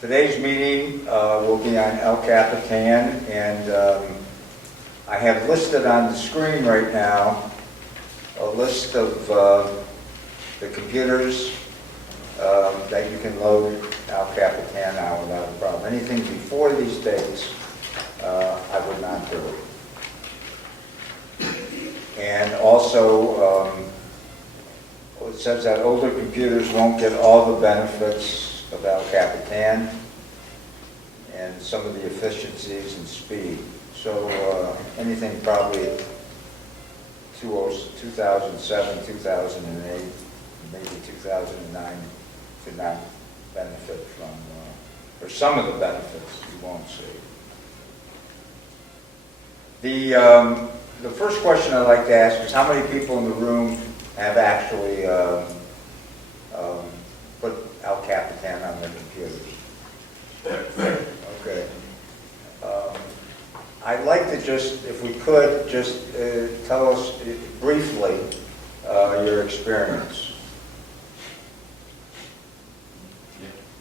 Today's meeting will be on El Capitan, and I have listed on the screen right now a list of the computers that you can load El Capitan now without a problem. Anything before these dates, I would not do it. And also, it says that older computers won't get all the benefits of El Capitan and some of the efficiencies and speed. So anything probably 2007, 2008, maybe 2009 could not benefit from, or some of the benefits you won't see. The first question I'd like to ask is how many people in the room have actually put El Capitan on their computers? Okay. I'd like to just, if we could, just tell us briefly your experience.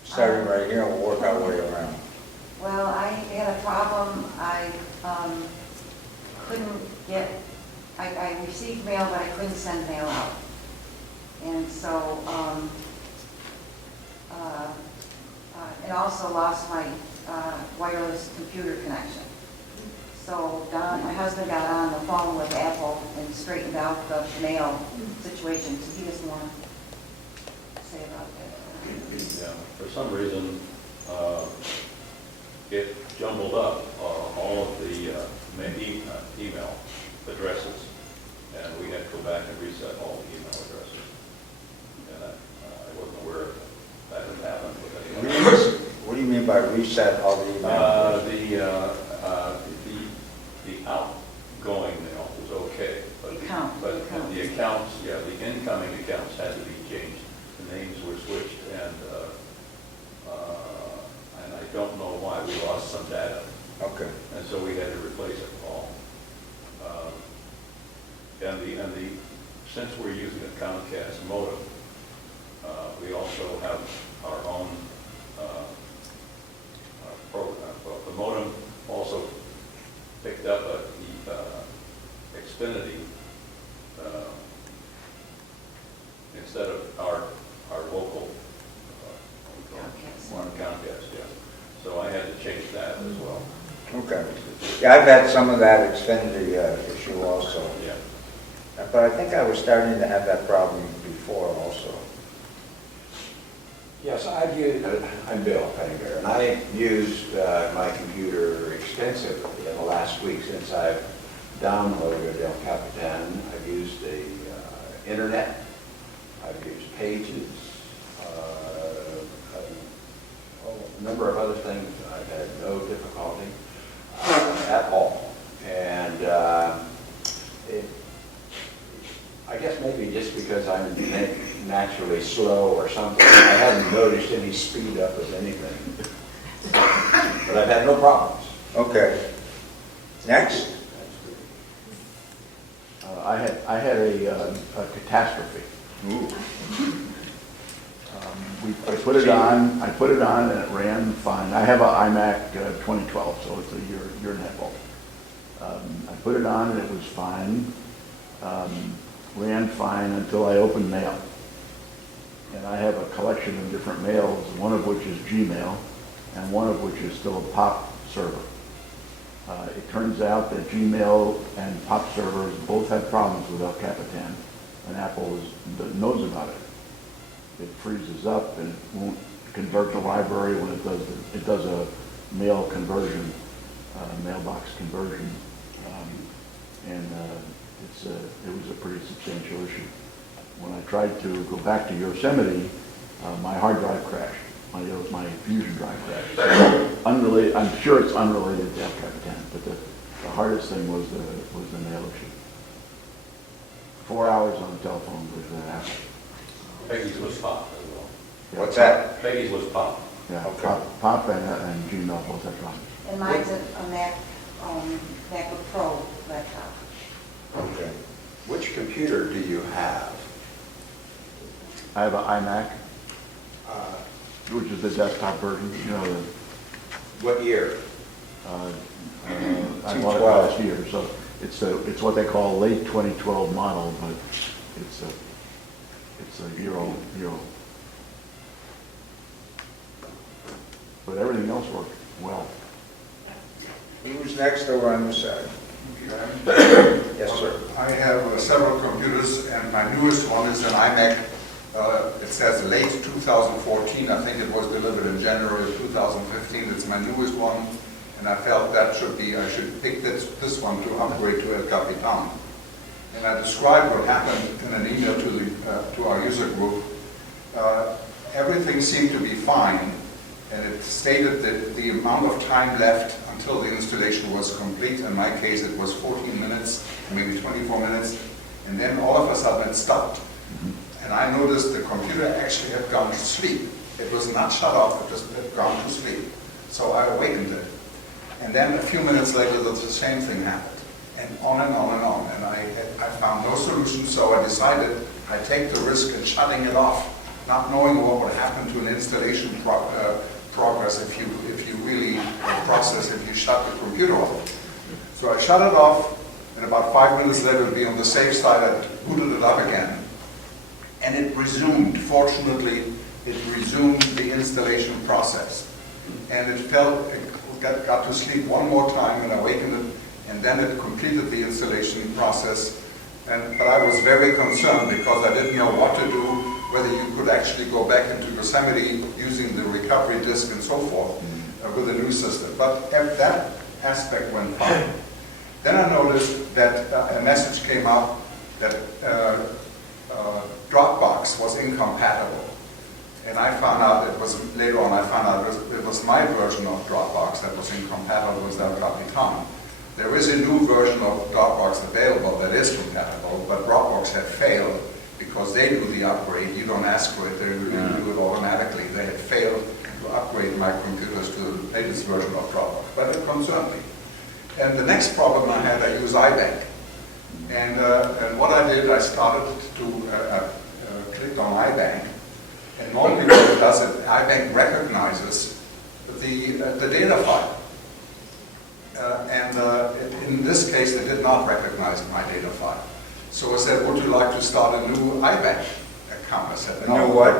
Starting right here, we'll work our way around. Well, I had a problem. I couldn't get, I received mail, but I couldn't send mail out. And so, it also lost my wireless computer connection. So Don, my husband, got on the phone with Apple and straightened out the mail situation. So he doesn't want to say about that. Yeah, for some reason, it jumbled up all of the email addresses, and we had to go back and reset all the email addresses. And I wasn't aware of that had happened with anyone. What do you mean by reset all the email? The outgoing mail was okay, but the accounts, yeah, the incoming accounts had to be changed. The names were switched, and I don't know why we lost some data. Okay. And so we had to replace it all. Since we're using a Comcast modem, we also have our own program. Well, the modem also picked up a Xfinity instead of our local Comcast, yeah. So I had to change that as well. Okay. Yeah, I've had some of that Xfinity issue also. Yeah. But I think I was starting to have that problem before also. Yes, I'm Bill Penninger, and I've used my computer extensively in the last week since I've downloaded El Capitan. I've used the internet, I've used Pages, a number of other things. I've had no difficulty at all. And I guess maybe just because I'm naturally slow or something, I haven't noticed any speed up of anything. But I've had no problems. Okay. Next. I had a catastrophe. Ooh. I put it on and it ran fine. I have an iMac 2012, so it's a year and a half old. I put it on and it was fine. Ran fine until I opened mail. And I have a collection of different mails, one of which is Gmail, and one of which is still a POP server. It turns out that Gmail and POP servers both have problems with El Capitan, and Apple knows about it. It freezes up and it won't convert the library when it does a mail conversion, mailbox conversion, and it was a pretty substantial issue. When I tried to go back to Yosemite, my hard drive crashed. My Fusion drive crashed. So unrelated. I'm sure it's unrelated to El Capitan, but the hardest thing was the mail issue. 4 hours on the telephone with Apple. Peggy's was POP as well. Yeah. What's that? Peggy's was POP. Yeah, Okay. POP and Gmail both have problems. And mine's a MacBook Pro laptop. Okay. Which computer do you have? I have an iMac. which is the desktop version, you know, What year? I bought it last year, so it's what they call late 2012 model, but it's a year old. But everything else worked well. Who's next over on this side? Yes, sir. I have several computers, and my newest one is an iMac. It says late 2014. I think it was delivered in January of 2015. It's my newest one, and I felt that I should pick this one to upgrade to El Capitan. And I described what happened in an email to our user group. Everything seemed to be fine, and it stated that the amount of time left until the installation was complete. In my case, it was 14 minutes, maybe 24 minutes, and then all of a sudden it stopped. And I noticed the computer actually had gone to sleep. It was not shut off, it just had gone to sleep. So I awakened it. And then a few minutes later, the same thing happened. And on and on and on. And I found no solution, so I decided I'd take the risk of shutting it off, not knowing what would happen to an installation progress if you really process, if you shut the computer off. So I shut it off, and about 5 minutes later, to be on the safe side, I booted it up again. And it resumed. Fortunately, it resumed the installation process. And it got to sleep one more time, and I awakened it, and then it completed the installation process. But I was very concerned because I didn't know what to do, whether you could actually go back into Yosemite using the recovery disk and so forth with the new system. But that aspect went fine. Then I noticed that a message came up that Dropbox was incompatible. And I found out later on it was my version of Dropbox that was incompatible with El Capitan. There is a new version of Dropbox available that is compatible, but Dropbox had failed because they do the upgrade. You don't ask for it, they do it automatically. They had failed to upgrade my computers to the latest version of Dropbox, but it concerned me. And the next problem I had, I use iBank. And what I did, I started to click on iBank, and normally what it does, iBank recognizes the data file. In this case, they did not recognize my data file. So I said, would you like to start a new iBank account? I said, no. A new what?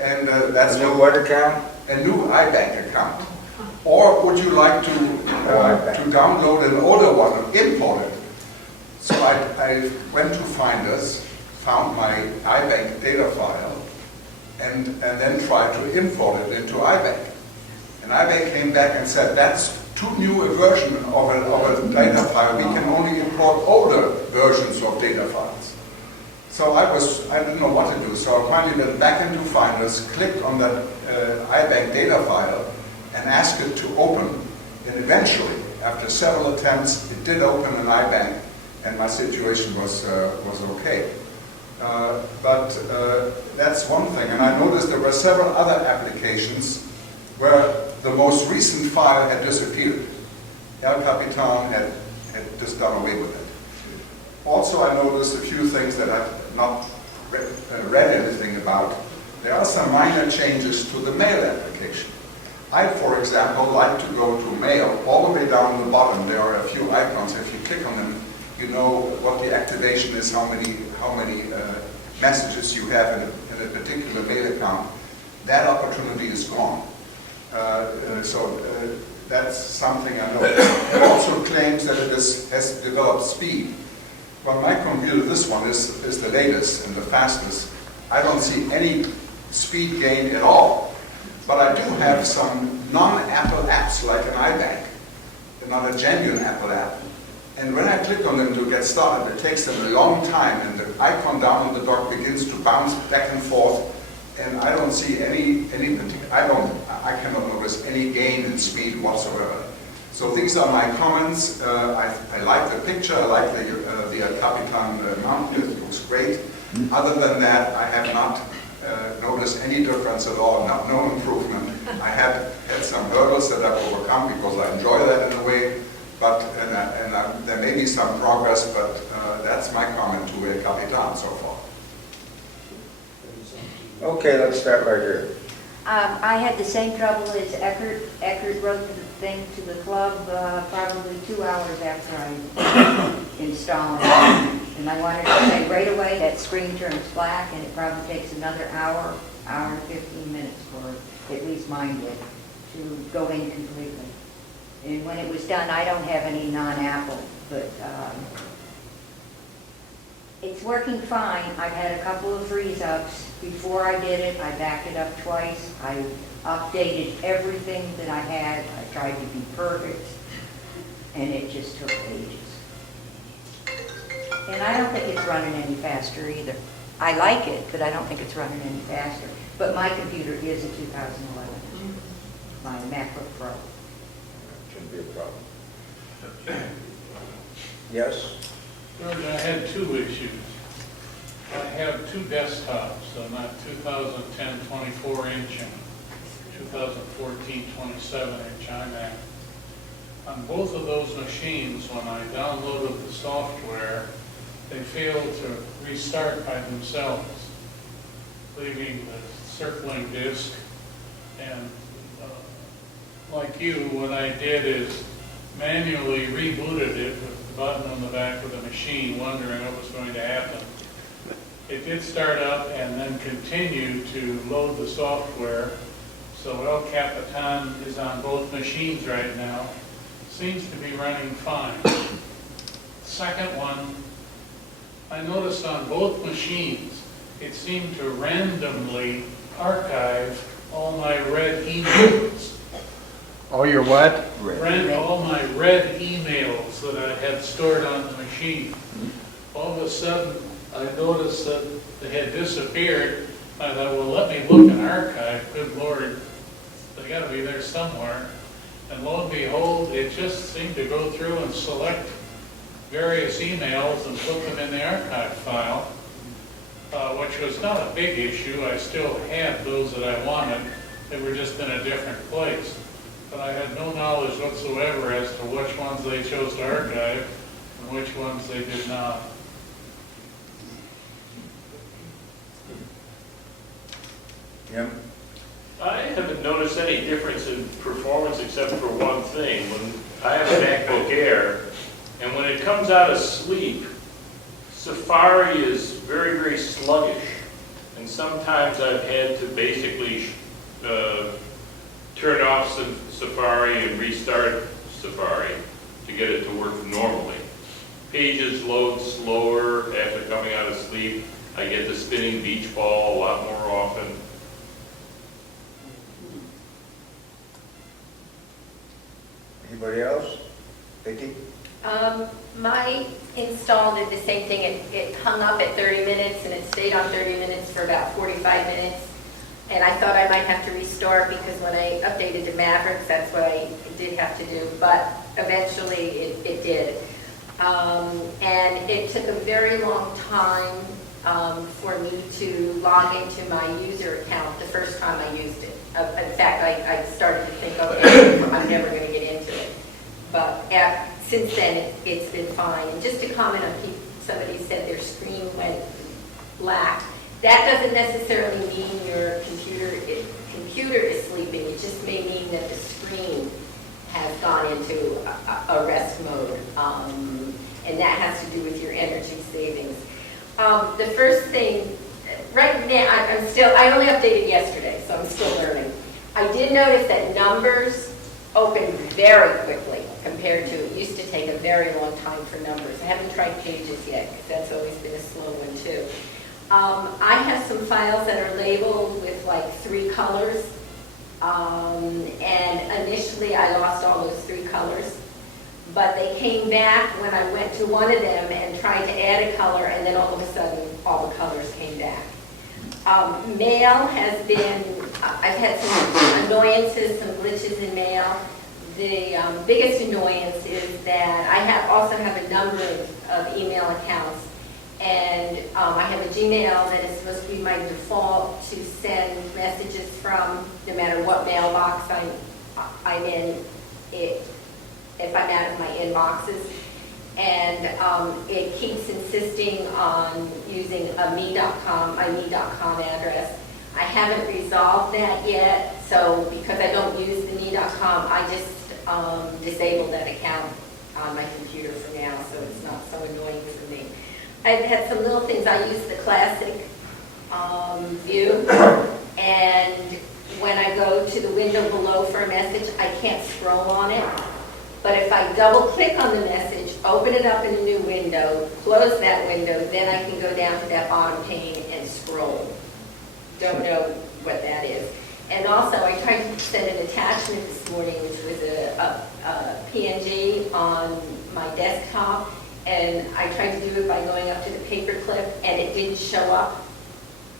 And that's A new what account? a new iBank account. Or would you like to download an older one and import it? So I went to Finders, found my iBank data file, and then tried to import it into iBank. And iBank came back and said, that's too new a version of a data file. We can only import older versions of data files. So I didn't know what to do. So I finally went back into Finders, clicked on that iBank data file, and asked it to open. And eventually, after several attempts, it did open an iBank, and my situation was okay. But that's one thing. And I noticed there were several other applications where the most recent file had disappeared. El Capitan had just done away with it. Also, I noticed a few things that I've not read anything about. There are some minor changes to the mail application. I, for example, like to go to mail all the way down the bottom. There are a few icons. If you click on them, you know what the activation is, how many messages you have in a particular mail account. That opportunity is gone. That's something I know. It also claims that it has developed speed. Well, my computer, this one, is the latest and the fastest. I don't see any speed gain at all. But I do have some non-Apple apps like an iBank, not a genuine Apple app. And when I click on them to get started, it takes them a long time, and the icon down on the dock begins to bounce back and forth. And I don't see any particular, I cannot notice any gain in speed whatsoever. So these are my comments. I like the picture, I like the Capitan mount, it looks great. Other than that, I have not noticed any difference at all, no improvement. I had some hurdles that I've overcome because I enjoy that in a way, but there may be some progress, but that's my comment to Capitan so far. Okay, let's start right here. I had the same trouble as Eckert. Eckert wrote the thing to the club probably 2 hours after I installed it. And I wanted to say right away that screen turns black, and it probably takes another hour and 15 minutes for at least mine did, to go in completely. And when it was done, I don't have any non-Apple, but it's working fine. I've had a couple of freeze-ups. Before I did it, I backed it up twice. I updated everything that I had. I tried to be perfect, and it just took ages. And I don't think it's running any faster either. I like it, but I don't think it's running any faster. But my computer is a 2011, my MacBook Pro. Shouldn't be a problem. Yes? George, I had 2 issues. I have 2 desktops, so not 2010 24-inch and 2014 27-inch iMac. On both of those machines, when I downloaded the software, they failed to restart by themselves, leaving the circling disk. And like you, what I did is manually rebooted it with the button on the back of the machine, wondering what was going to happen. It did start up and then continued to load the software. So El Capitan is on both machines right now. Seems to be running fine. Second one, I noticed on both machines, it seemed to randomly archive all my red emails. Oh, you're what? All my red emails that I had stored on the machine. All of a sudden, I noticed that they had disappeared. I thought, well, let me look in archive. Good Lord, they got to be there somewhere. And lo and behold, it just seemed to go through and select various emails and put them in the archive file, which was not a big issue. I still had those that I wanted. They were just in a different place. But I had no knowledge whatsoever as to which ones they chose to archive and which ones they did not. Jim? I haven't noticed any difference in performance except for one thing. When I have a MacBook Air, and when it comes out of sleep, Safari is very, very sluggish. And sometimes I've had to basically turn off Safari and restart Safari to get it to work normally. Pages load slower after coming out of sleep. I get the spinning beach ball a lot more often. Anybody else? Vicki? My install did the same thing. It hung up at 30 minutes and it stayed on 30 minutes for about 45 minutes. And I thought I might have to restore because when I updated to Mavericks, that's what I did have to do. But eventually it did. And it took a very long time for me to log into my user account the first time I used it. In fact, I started to think, okay, I'm never going to get into it. But since then, it's been fine. And just to comment on somebody said their screen went black. That doesn't necessarily mean your computer is sleeping. It just may mean that the screen has gone into a rest mode. And that has to do with your energy savings. The first thing, right now, I only updated yesterday, so I'm still learning. I did notice that numbers open very quickly compared to, it used to take a very long time for numbers. I haven't tried pages yet, because that's always been a slow one too. I have some files that are labeled with like 3 colors, and initially I lost all those 3 colors, but they came back when I went to one of them and tried to add a color, and then all of a sudden all the colors came back. Mail has been, I've had some annoyances, some glitches in mail. The biggest annoyance is that I also have a number of email accounts, and I have a Gmail that is supposed to be my default to send messages from, no matter what mailbox I'm in, if I'm out of my inboxes. And it keeps insisting on using a me.com, my me.com address. I haven't resolved that yet, so because I don't use the knee.com, I just disabled that account on my computer for now, so it's not so annoying for me. I've had some little things. I use the classic view, and when I go to the window below for a message, I can't scroll on it. But if I double click on the message, open it up in a new window, close that window, then I can go down to that bottom pane and scroll. Don't know what that is. And also, I tried to send an attachment this morning, which was a PNG on my desktop, and I tried to do it by going up to the paperclip, and it didn't show up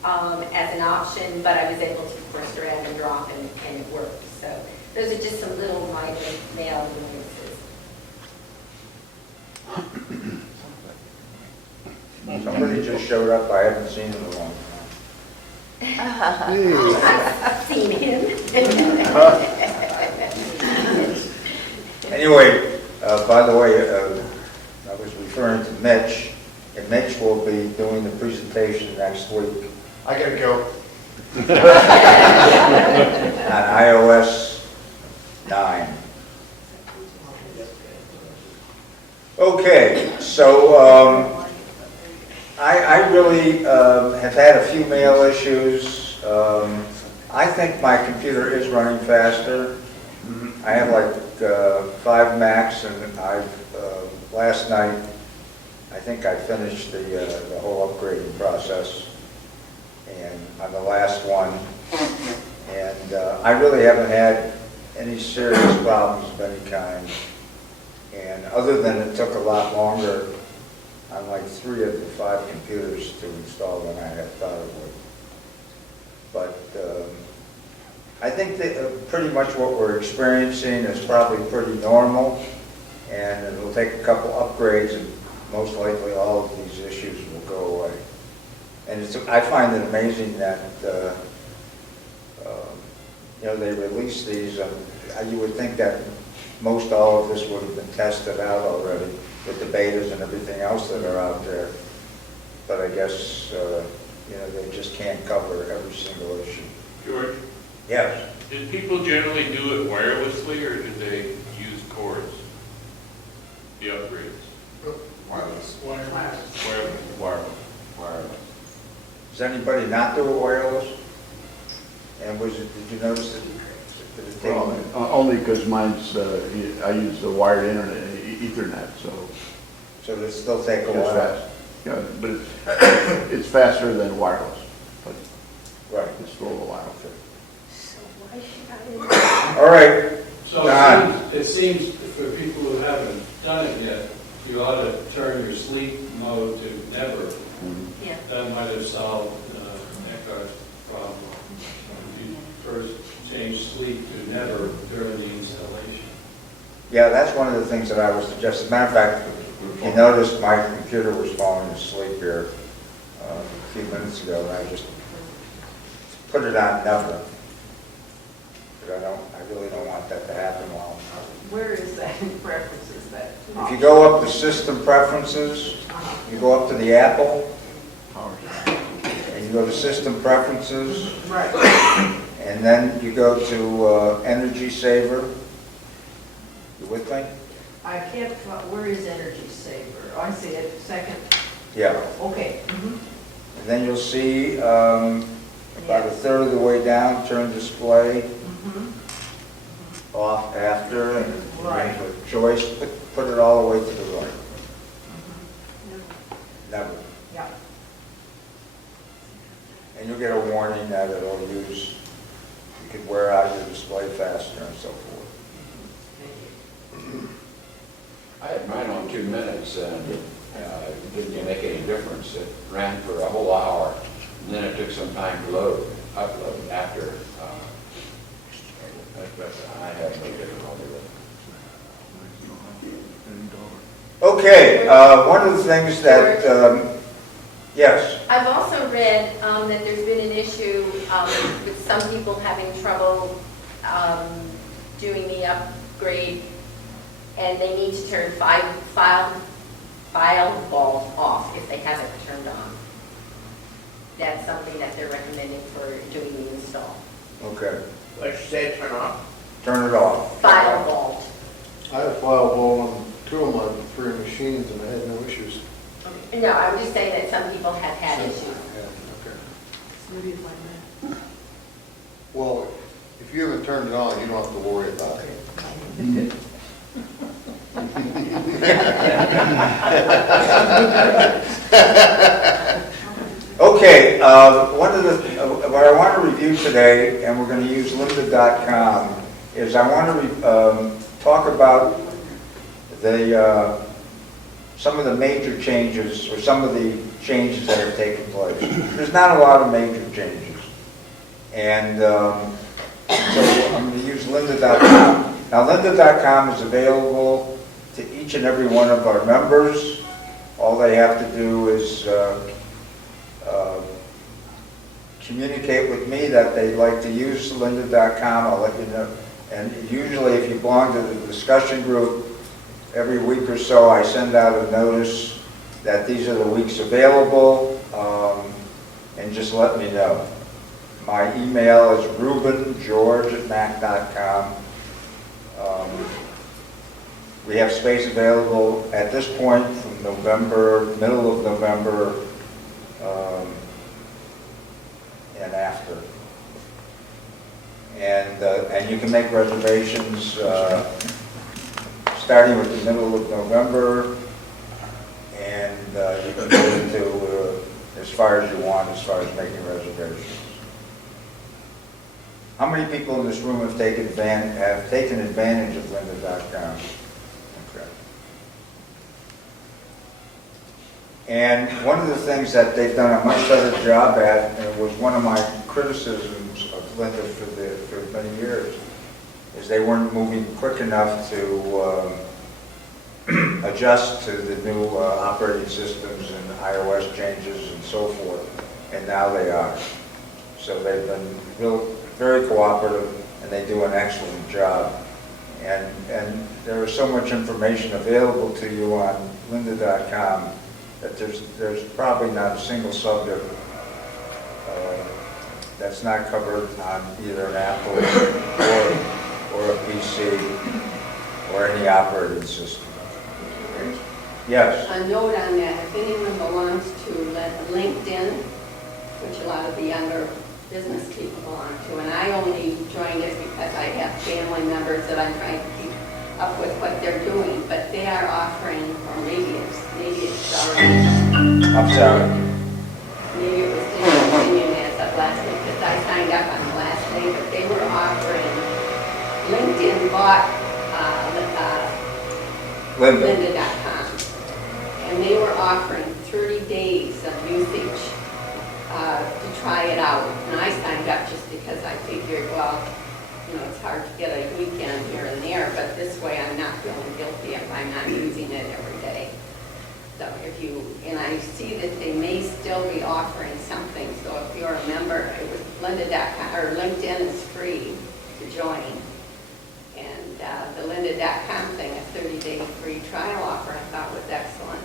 as an option, but I was able to, of course, drag and drop, and it worked. So those are just some little minor mail annoyances. Somebody just showed up, I haven't seen in a long I've seen him. time. Anyway, by the way, I was referring to Mitch, and Mitch will be doing the presentation next week I gotta go. on iOS 9. Okay, so I really have had a few mail issues. I think my computer is running faster. I have like 5 Macs, and last night I think I finished the whole upgrading process, and on the last one, and I really haven't had any serious problems of any kind. And other than it took a lot longer on like 3 of the 5 computers to install than I had thought it would. But I think that pretty much what we're experiencing is probably pretty normal, and it'll take a couple upgrades, and most likely all of these issues will go away. And I find it amazing that they release these. You would think that most all of this would have been tested out already with the betas and everything else that are out there. But I guess, they just can't cover every single issue. George, Yes. did people generally do it wirelessly, or did they use cords? The upgrades? Wireless. Wireless. Does anybody not do it wireless? And did you notice that? Well, only because mine's, I use the wired internet, Ethernet, so So they still take a it's while? fast. Yeah, but it's faster than wireless, but Right. it's still a while. So why should I? All right. So Don. it seems for people who haven't done it yet, you ought to turn your sleep mode to never. Yeah. That might have solved Eckhart's problem. If you first change sleep to never during the installation. Yeah, that's one of the things that I was suggesting. Matter of fact, you noticed my computer was falling asleep here a few minutes ago, and I just put it on never. But I really don't want that to happen while Where is that in preferences, that? If you go up to System Preferences, you go up to the Apple, and you go to System Preferences, Right. and then you go to Energy Saver. You with me? I can't, where is Energy Saver? Oh, I see it, second. Yeah. Okay. And then you'll see about a third of the way down, turn display off after, and Right. with choice, put it all the way to the right. Never. Yeah. And you'll get a warning that it'll use, you could wear out your display faster and so forth. I had mine on 2 minutes, and it didn't make any difference. It ran for a whole hour, and then it took some time to upload after. But I had no difficulty with it. Okay, one of the things that, yes, I've also read that there's been an issue with some people having trouble doing the upgrade, and they need to turn firewalls off if they haven't turned on. That's something that they're recommending for doing the Okay, Like you say, turn off. turn it off. File vault. I had a file vault on 2 of my 3 machines and I had no issues. No, I'm just saying that some people have had issues. Yeah, okay. Maybe it's like that. Well, if you haven't turned it on, you don't have to worry about it. Okay, one of the, what I want to review today, and we're going to use lynda.com, is I want to talk about the, some of the major changes, or some of the changes that have taken place. There's not a lot of major changes. And so I'm going to use lynda.com. Now, lynda.com is available to each and every one of our members. All they have to do is communicate with me that they'd like to use lynda.com. I'll let you know. And usually, if you belong to the discussion group, every week or so I send out a notice that these are the weeks available, and just let me know. My email is rubengeorge@mac.com. We have space available at this point from November, middle of November, and after. And you can make reservations starting with the middle of November, and you can go into as far as you want as far as making reservations. How many people in this room have taken advantage of lynda.com? Okay. And one of the things that they've done a much better job at, and it was one of my criticisms of Lynda for many years, is they weren't moving quick enough to adjust to the new operating systems and iOS changes and so forth, and now they are. So they've been very cooperative, and they do an excellent job. And there is so much information available to you on lynda.com that there's probably not a single subject that's not covered on either an Apple or a PC or any operating system. Yes? A note on that, if anyone belongs to LinkedIn, which a lot of the younger business people belong to, and I only joined it because I have family members that I'm trying to keep up with what they're doing, but they are offering, or maybe it's already, I'm sorry. maybe it was discontinued as of last week, because I signed up on the last day, but they were offering, LinkedIn bought lynda.com, and they were offering 30 days of usage to try it out. And I signed up just because I figured, well, you know, it's hard to get a weekend here and there, but this way I'm not feeling guilty if I'm not using it every day. So and I see that they may still be offering something, so if you're a member, it was lynda.com, or LinkedIn is free to join. And the lynda.com thing, a 30-day free trial offer, I thought was excellent.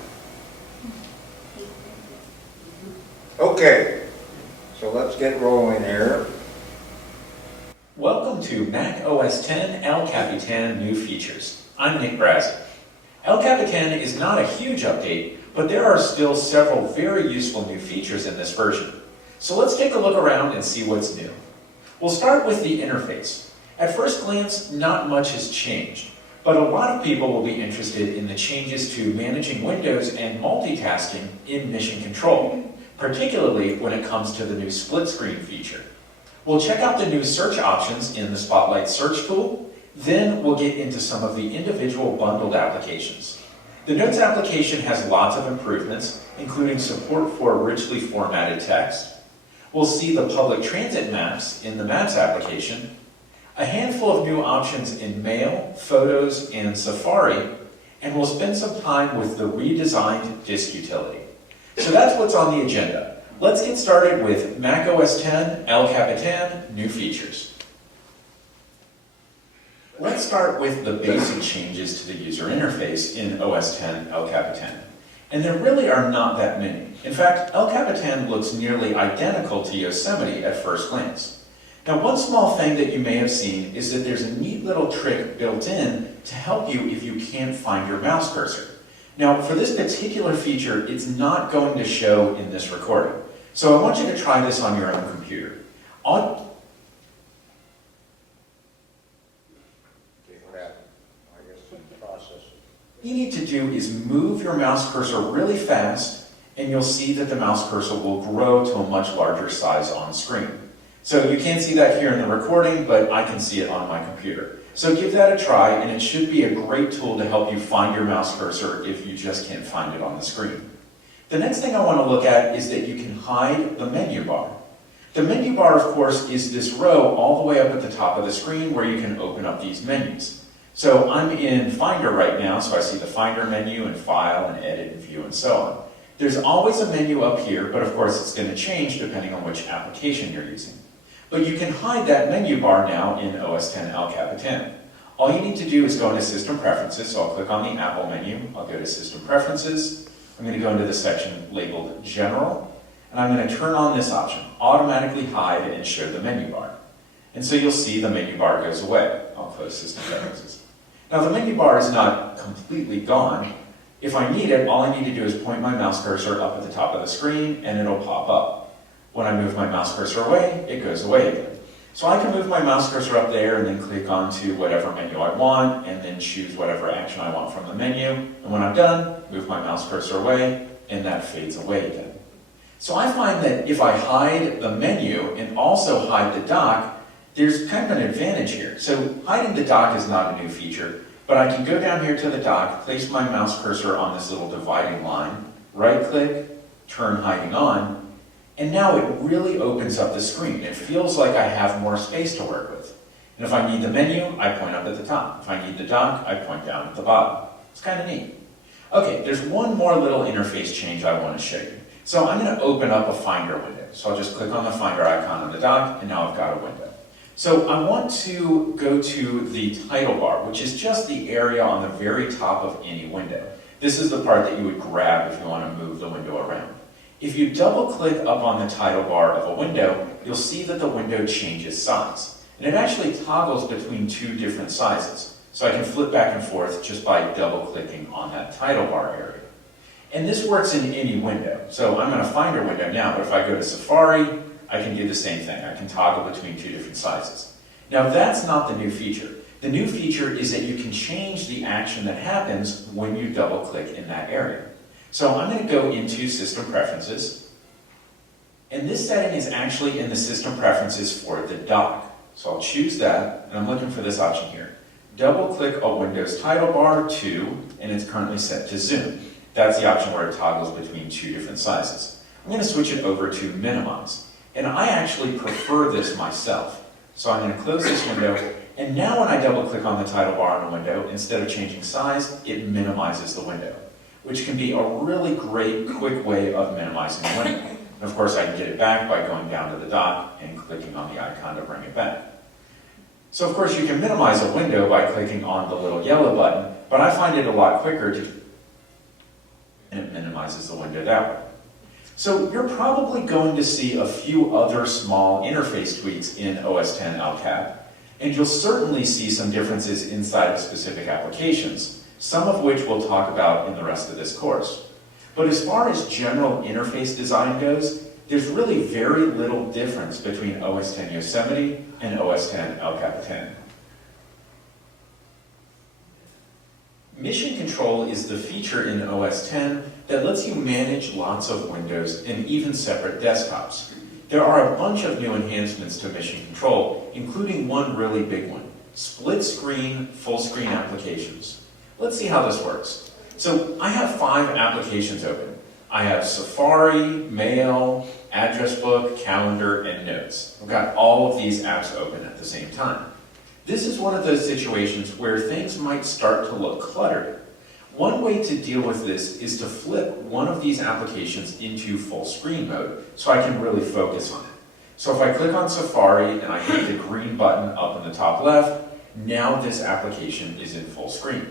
Okay, so let's get rolling here. Welcome to Mac OS X El Capitan new features. I'm Nick Brazic. El Capitan is not a huge update, but there are still several very useful new features in this version. So let's take a look around and see what's new. We'll start with the interface. At first glance, not much has changed, but a lot of people will be interested in the changes to managing windows and multitasking in Mission Control, particularly when it comes to the new split screen feature. We'll check out the new search options in the Spotlight search tool, then we'll get into some of the individual bundled applications. The Notes application has lots of improvements, including support for richly formatted text. We'll see the public transit maps in the Maps application, a handful of new options in Mail, Photos, and Safari, and we'll spend some time with the redesigned disk utility. So that's what's on the agenda. Let's get started with Mac OS X El Capitan new features. Let's start with the basic changes to the user interface in OS X El Capitan. And there really are not that many. In fact, El Capitan looks nearly identical to Yosemite at first glance. Now, one small thing that you may have seen is that there's a neat little trick built in to help you if you can't find your mouse cursor. Now, for this particular feature, it's not going to show in this recording. So I want you to try this on your own computer. Okay, what happened? I guess in the process. All you need to do is move your mouse cursor really fast, and you'll see that the mouse cursor will grow to a much larger size on screen. So you can't see that here in the recording, but I can see it on my computer. So give that a try, and it should be a great tool to help you find your mouse cursor if you just can't find it on the screen. The next thing I want to look at is that you can hide the menu bar. The menu bar, of course, is this row all the way up at the top of the screen where you can open up these menus. So I'm in Finder right now, so I see the Finder menu and File and Edit and View and so on. There's always a menu up here, but of course it's going to change depending on which application you're using. But you can hide that menu bar now in OS X El Capitan. All you need to do is go into System Preferences, so I'll click on the Apple menu, I'll go to System Preferences, I'm going to go into the section labeled General, and I'm going to turn on this option, Automatically Hide and Show the Menu Bar. And so you'll see the menu bar goes away. I'll close System Preferences. Now the menu bar is not completely gone. If I need it, all I need to do is point my mouse cursor up at the top of the screen and it'll pop up. When I move my mouse cursor away, it goes away again. So I can move my mouse cursor up there and then click onto whatever menu I want and then choose whatever action I want from the menu. And when I'm done, move my mouse cursor away and that fades away again. So I find that if I hide the menu and also hide the dock, there's kind of an advantage here. So hiding the dock is not a new feature, but I can go down here to the dock, place my mouse cursor on this little dividing line, right click, turn hiding on, and now it really opens up the screen. It feels like I have more space to work with. And if I need the menu, I point up at the top. If I need the dock, I point down at the bottom. It's kind of neat. Okay, there's one more little interface change I want to show you. So I'm going to open up a Finder window. So I'll just click on the Finder icon on the dock, and now I've got a window. So I want to go to the title bar, which is just the area on the very top of any window. This is the part that you would grab if you want to move the window around. If you double click up on the title bar of a window, you'll see that the window changes size. And it actually toggles between two different sizes. So I can flip back and forth just by double clicking on that title bar area. And this works in any window. So I'm in a Finder window now, but if I go to Safari, I can do the same thing. I can toggle between two different sizes. Now that's not the new feature. The new feature is that you can change the action that happens when you double click in that area. So I'm going to go into System Preferences, and this setting is actually in the System Preferences for the dock. So I'll choose that, and I'm looking for this option here. Double click a Windows title bar to, and it's currently set to zoom. That's the option where it toggles between two different sizes. I'm going to switch it over to minimize, and I actually prefer this myself. So I'm going to close this window, and now when I double click on the title bar on a window, instead of changing size, it minimizes the window, which can be a really great, quick way of minimizing the window. And of course, I can get it back by going down to the dock and clicking on the icon to bring it back. So of course, you can minimize a window by clicking on the little yellow button, but I find it a lot quicker to, and it minimizes the window that way. So you're probably going to see a few other small interface tweaks in OS X El Cap, and you'll certainly see some differences inside of specific applications, some of which we'll talk about in the rest of this course. But as far as general interface design goes, there's really very little difference between OS X Yosemite and OS X El Capitan. Mission Control is the feature in OS X that lets you manage lots of windows and even separate desktops. There are a bunch of new enhancements to Mission Control, including one really big one, split screen, full screen applications. Let's see how this works. So I have 5 applications open. I have Safari, Mail, Address Book, Calendar, and Notes. I've got all of these apps open at the same time. This is one of those situations where things might start to look cluttered. One way to deal with this is to flip one of these applications into full screen mode so I can really focus on it. So if I click on Safari and I hit the green button up in the top left, now this application is in full screen.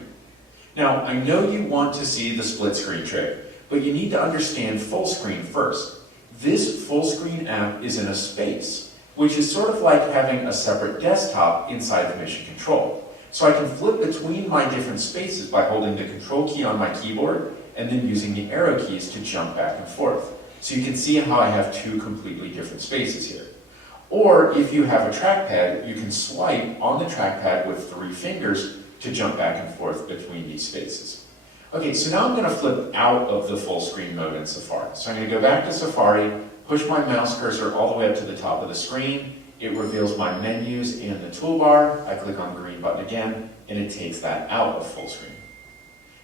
Now, I know you want to see the split screen trick, but you need to understand full screen first. This full screen app is in a space, which is sort of like having a separate desktop inside of Mission Control. So I can flip between my different spaces by holding the Control key on my keyboard and then using the arrow keys to jump back and forth. So you can see how I have two completely different spaces here. Or if you have a trackpad, you can swipe on the trackpad with 3 fingers to jump back and forth between these spaces. Okay, so now I'm going to flip out of the full screen mode in Safari. So I'm going to go back to Safari, push my mouse cursor all the way up to the top of the screen. It reveals my menus and the toolbar. I click on the green button again, and it takes that out of full screen.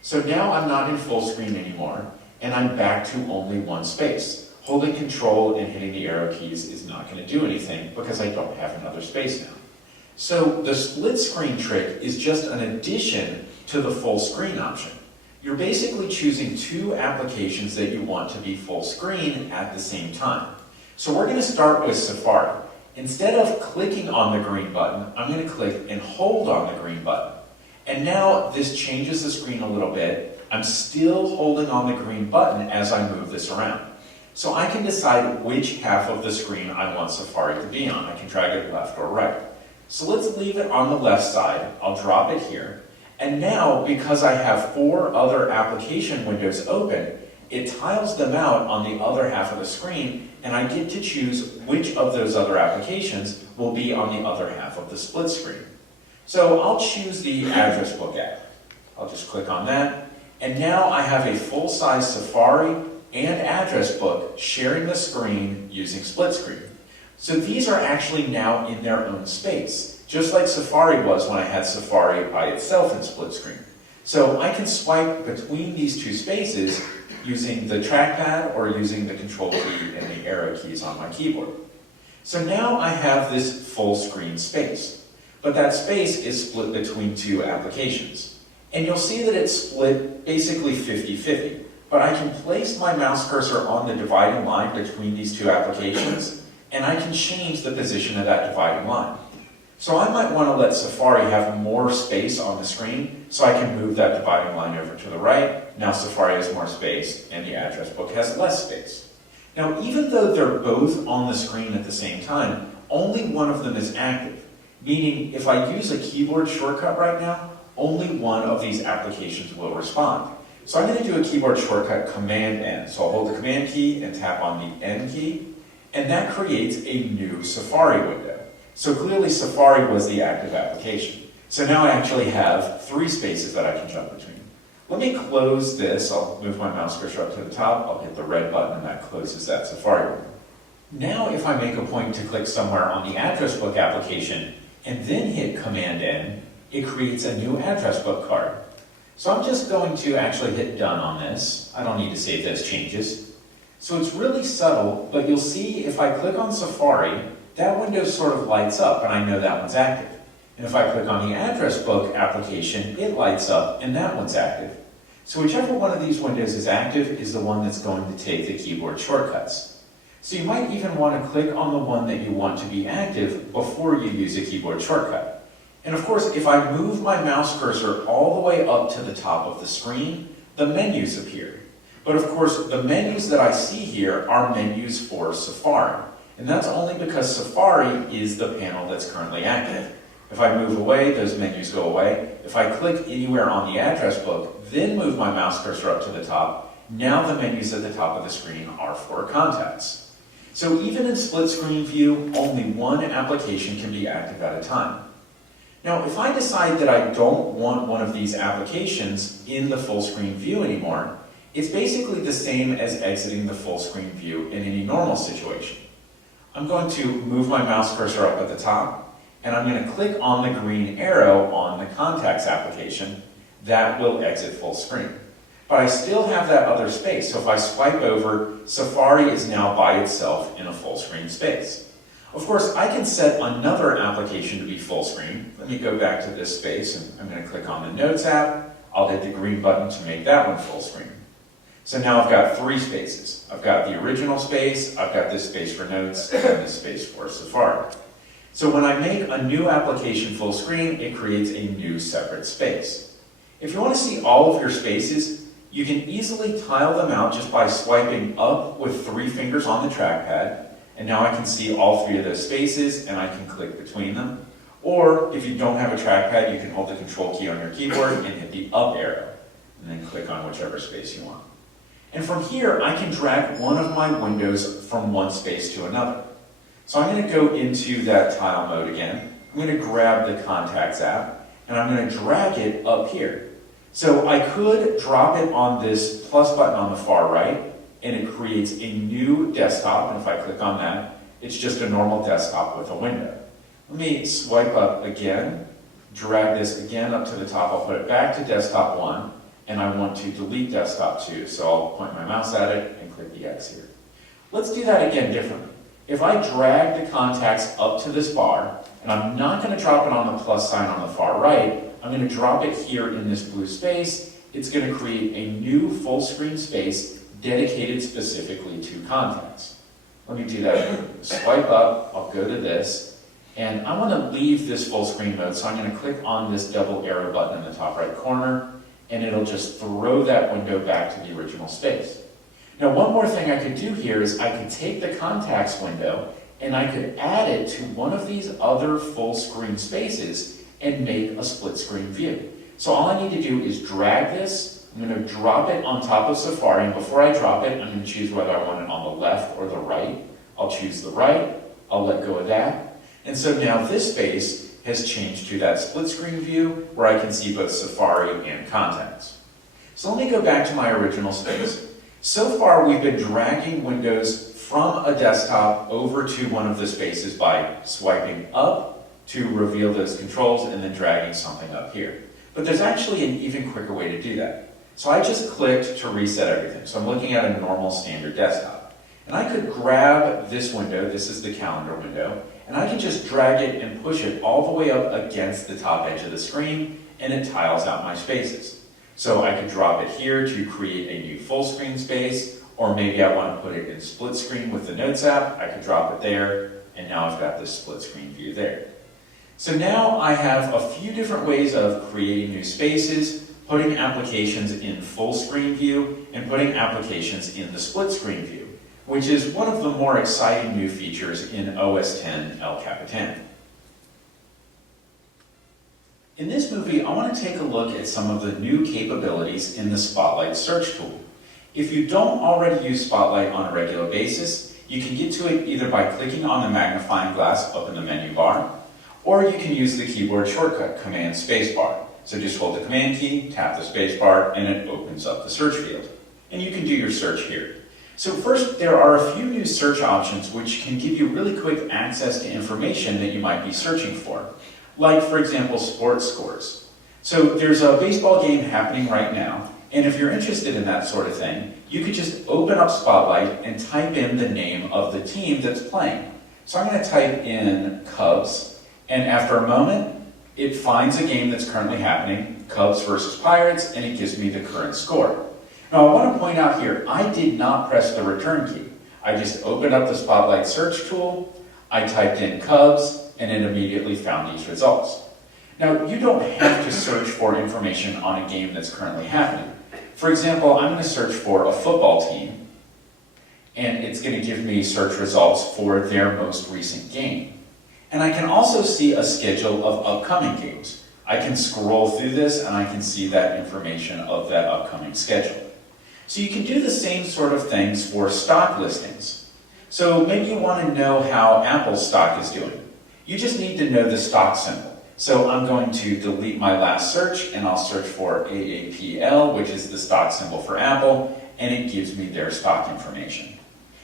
So now I'm not in full screen anymore, and I'm back to only one space. Holding Control and hitting the arrow keys is not going to do anything because I don't have another space now. So the split screen trick is just an addition to the full screen option. You're basically choosing 2 applications that you want to be full screen at the same time. So we're going to start with Safari. Instead of clicking on the green button, I'm going to click and hold on the green button. And now this changes the screen a little bit. I'm still holding on the green button as I move this around. So I can decide which half of the screen I want Safari to be on. I can drag it left or right. So let's leave it on the left side. I'll drop it here. And now, because I have 4 other application windows open, it tiles them out on the other half of the screen, and I get to choose which of those other applications will be on the other half of the split screen. So I'll choose the address book app. I'll just click on that. And now I have a full-size Safari and address book sharing the screen using split screen. So these are actually now in their own space, just like Safari was when I had Safari by itself in split screen. So I can swipe between these 2 spaces using the trackpad or using the Control key and the arrow keys on my keyboard. So now I have this full screen space, but that space is split between 2 applications. And you'll see that it's split basically 50-50. But I can place my mouse cursor on the dividing line between these 2 applications, and I can change the position of that dividing line. So I might want to let Safari have more space on the screen, so I can move that dividing line over to the right. Now Safari has more space, and the address book has less space. Now, even though they're both on the screen at the same time, only one of them is active, meaning if I use a keyboard shortcut right now, only one of these applications will respond. So I'm going to do a keyboard shortcut Command-N. So I'll hold the Command key and tap on the N key, and that creates a new Safari window. So clearly Safari was the active application. So now I actually have 3 spaces that I can jump between. Let me close this. I'll move my mouse cursor up to the top. I'll hit the red button, and that closes that Safari window. Now if I make a point to click somewhere on the address book application and then hit Command-N, it creates a new address book card. So I'm just going to actually hit done on this. I don't need to save those changes. So it's really subtle, but you'll see if I click on Safari, that window sort of lights up and I know that one's active. And if I click on the address book application, it lights up and that one's active. So whichever one of these windows is active is the one that's going to take the keyboard shortcuts. So you might even want to click on the one that you want to be active before you use a keyboard shortcut. And of course, if I move my mouse cursor all the way up to the top of the screen, the menus appear. But of course, the menus that I see here are menus for Safari. And that's only because Safari is the panel that's currently active. If I move away, those menus go away. If I click anywhere on the address book, then move my mouse cursor up to the top, now the menus at the top of the screen are for contacts. So even in split screen view, only one application can be active at a time. Now, if I decide that I don't want one of these applications in the full screen view anymore, it's basically the same as exiting the full screen view in any normal situation. I'm going to move my mouse cursor up at the top, and I'm going to click on the green arrow on the Contacts application. That will exit full screen. But I still have that other space, so if I swipe over, Safari is now by itself in a full screen space. Of course, I can set another application to be full screen. Let me go back to this space, and I'm going to click on the Notes app. I'll hit the green button to make that one full screen. So now I've got 3 spaces. I've got the original space, I've got this space for Notes, and this space for Safari. So when I make a new application full screen, it creates a new separate space. If you want to see all of your spaces, you can easily tile them out just by swiping up with 3 fingers on the trackpad, And now I can see all three of those spaces and I can click between them. Or if you don't have a trackpad, you can hold the control key on your keyboard and hit the up arrow, and then click on whichever space you want. And from here, I can drag one of my windows from one space to another. So I'm going to go into that tile mode again. I'm going to grab the Contacts app, and I'm going to drag it up here. So I could drop it on this plus button on the far right, and it creates a new desktop, and if I click on that, it's just a normal desktop with a window. Let me swipe up again, drag this again up to the top. I'll put it back to desktop 1, and I want to delete desktop 2, so I'll point my mouse at it and click the X here. Let's do that again differently. If I drag the Contacts up to this bar, and I'm not going to drop it on the plus sign on the far right, I'm going to drop it here in this blue space. It's going to create a new full screen space dedicated specifically to Contacts. Let me do that. Swipe up, I'll go to this, and I want to leave this full screen mode, so I'm going to click on this double arrow button in the top right corner, and it'll just throw that window back to the original space. Now, one more thing I could do here is I could take the Contacts window and I could add it to one of these other full screen spaces and make a split screen view. So all I need to do is drag this. I'm going to drop it on top of Safari, and before I drop it, I'm going to choose whether I want it on the left or the right. I'll choose the right. I'll let go of that. And so now this space has changed to that split screen view where I can see both Safari and Contacts. So let me go back to my original space. So far, we've been dragging windows from a desktop over to one of the spaces by swiping up to reveal those controls and then dragging something up here. But there's actually an even quicker way to do that. So I just clicked to reset everything. So I'm looking at a normal standard desktop. And I could grab this window, this is the calendar window, and I can just drag it and push it all the way up against the top edge of the screen, and it tiles out my spaces. So I could drop it here to create a new full screen space, or maybe I want to put it in split screen with the Notes app. I could drop it there, and now I've got this split screen view there. So now I have a few different ways of creating new spaces, putting applications in full screen view, and putting applications in the split screen view, which is one of the more exciting new features in OS X El Capitan. In this movie, I want to take a look at some of the new capabilities in the Spotlight search tool. If you don't already use Spotlight on a regular basis, you can get to it either by clicking on the magnifying glass up in the menu bar, or you can use the keyboard shortcut, Command Spacebar. So just hold the Command key, tap the spacebar, and it opens up the search field. And you can do your search here. So first, there are a few new search options which can give you really quick access to information that you might be searching for. Like, for example, sports scores. So there's a baseball game happening right now, and if you're interested in that sort of thing, you could just open up Spotlight and type in the name of the team that's playing. So I'm going to type in Cubs, and after a moment, it finds a game that's currently happening, Cubs versus Pirates, and it gives me the current score. Now, I want to point out here, I did not press the return key. I just opened up the Spotlight search tool, I typed in Cubs, and it immediately found these results. Now, you don't have to search for information on a game that's currently happening. For example, I'm going to search for a football team, and it's going to give me search results for their most recent game. And I can also see a schedule of upcoming games. I can scroll through this, and I can see that information of that upcoming schedule. So you can do the same sort of things for stock listings. So maybe you want to know how Apple's stock is doing. You just need to know the stock symbol. So I'm going to delete my last search, and I'll search for AAPL, which is the stock symbol for Apple, and it gives me their stock information.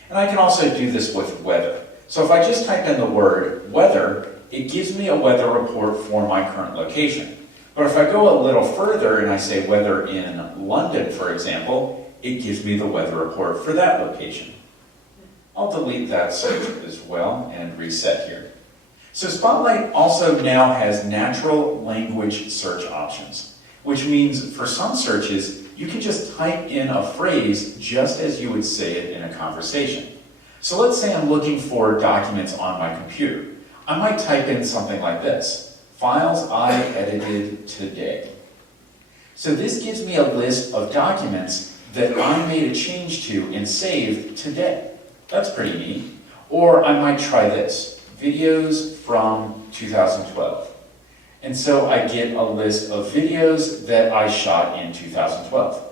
And I can also do this with weather. So if I just type in the word weather, it gives me a weather report for my current location. But if I go a little further and I say weather in London, for example, it gives me the weather report for that location. I'll delete that search as well and reset here. So Spotlight also now has natural language search options, which means for some searches, you can just type in a phrase just as you would say it in a conversation. So let's say I'm looking for documents on my computer. I might type in something like this: files I edited today. So this gives me a list of documents that I made a change to and saved today. That's pretty neat. Or I might try this, videos from 2012. And so I get a list of videos that I shot in 2012.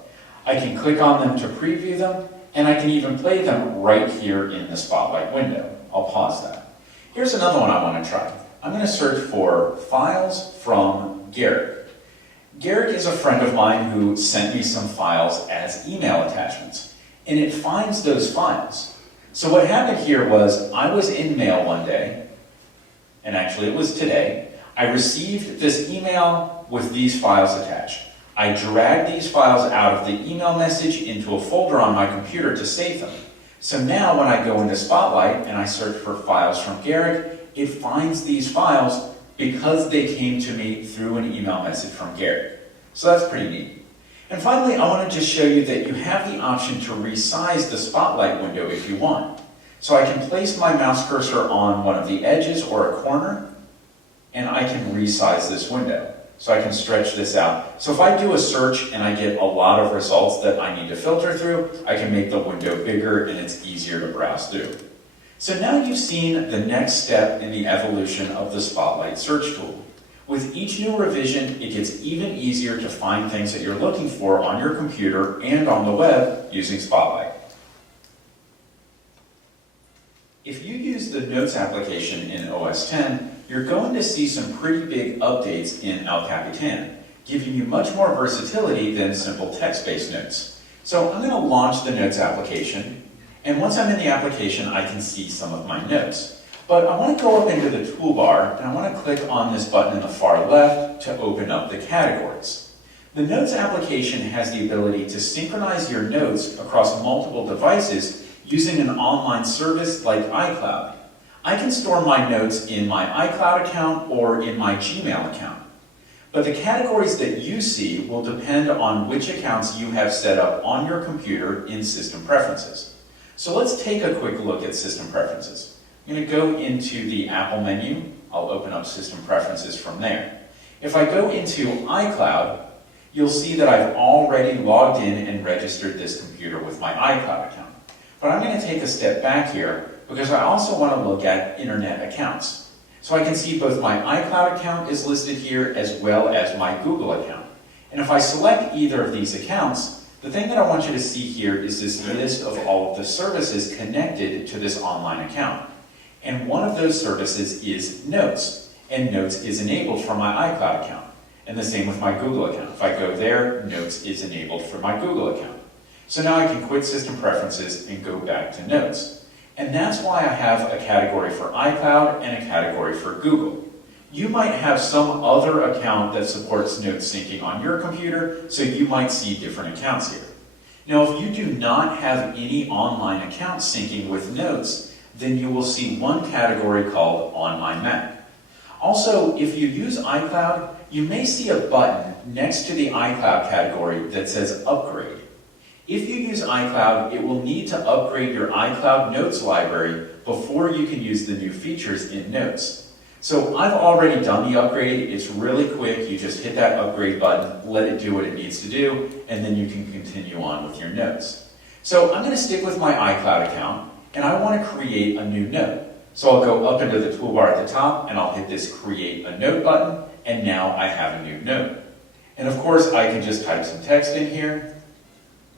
I can click on them to preview them, and I can even play them right here in the Spotlight window. I'll pause that. Here's another one I want to try. I'm going to search for files from Garrick. Garrick is a friend of mine who sent me some files as email attachments, and it finds those files. So what happened here was I was in mail one day, and actually it was today. I received this email with these files attached. I dragged these files out of the email message into a folder on my computer to save them. So now when I go into Spotlight and I search for files from Garrick, it finds these files because they came to me through an email message from Garrick. So that's pretty neat. And finally, I want to just show you that you have the option to resize the Spotlight window if you want. So I can place my mouse cursor on one of the edges or a corner, and I can resize this window. So I can stretch this out. So if I do a search and I get a lot of results that I need to filter through, I can make the window bigger and it's easier to browse through. So now you've seen the next step in the evolution of the Spotlight search tool. With each new revision, it gets even easier to find things that you're looking for on your computer and on the web using Spotlight. If you use the Notes application in OS X, you're going to see some pretty big updates in El Capitan, giving you much more versatility than simple text-based notes. So I'm going to launch the Notes application, and once I'm in the application, I can see some of my notes. But I want to go up into the toolbar, and I want to click on this button in the far left to open up the categories. The Notes application has the ability to synchronize your notes across multiple devices using an online service like iCloud. I can store my notes in my iCloud account or in my Gmail account. But the categories that you see will depend on which accounts you have set up on your computer in System Preferences. So let's take a quick look at System Preferences. I'm going to go into the Apple menu. I'll open up System Preferences from there. If I go into iCloud, you'll see that I've already logged in and registered this computer with my iCloud account. But I'm going to take a step back here because I also want to look at internet accounts. So I can see both my iCloud account is listed here as well as my Google account. And if I select either of these accounts, the thing that I want you to see here is this list of all of the services connected to this online account. And one of those services is Notes, and Notes is enabled for my iCloud account. And the same with my Google account. If I go there, Notes is enabled for my Google account. So now I can quit System Preferences and go back to Notes. And that's why I have a category for iCloud and a category for Google. You might have some other account that supports note syncing on your computer, so you might see different accounts here. Now, if you do not have any online account syncing with Notes, then you will see one category called On My Mac. Also, if you use iCloud, you may see a button next to the iCloud category that says Upgrade. If you use iCloud, it will need to upgrade your iCloud Notes library before you can use the new features in Notes. So I've already done the upgrade. It's really quick. You just hit that upgrade button, let it do what it needs to do, and then you can continue on with your notes. So I'm going to stick with my iCloud account, and I want to create a new note. So I'll go up into the toolbar at the top, and I'll hit this Create a Note button, and now I have a new note. And of course, I can just type some text in here.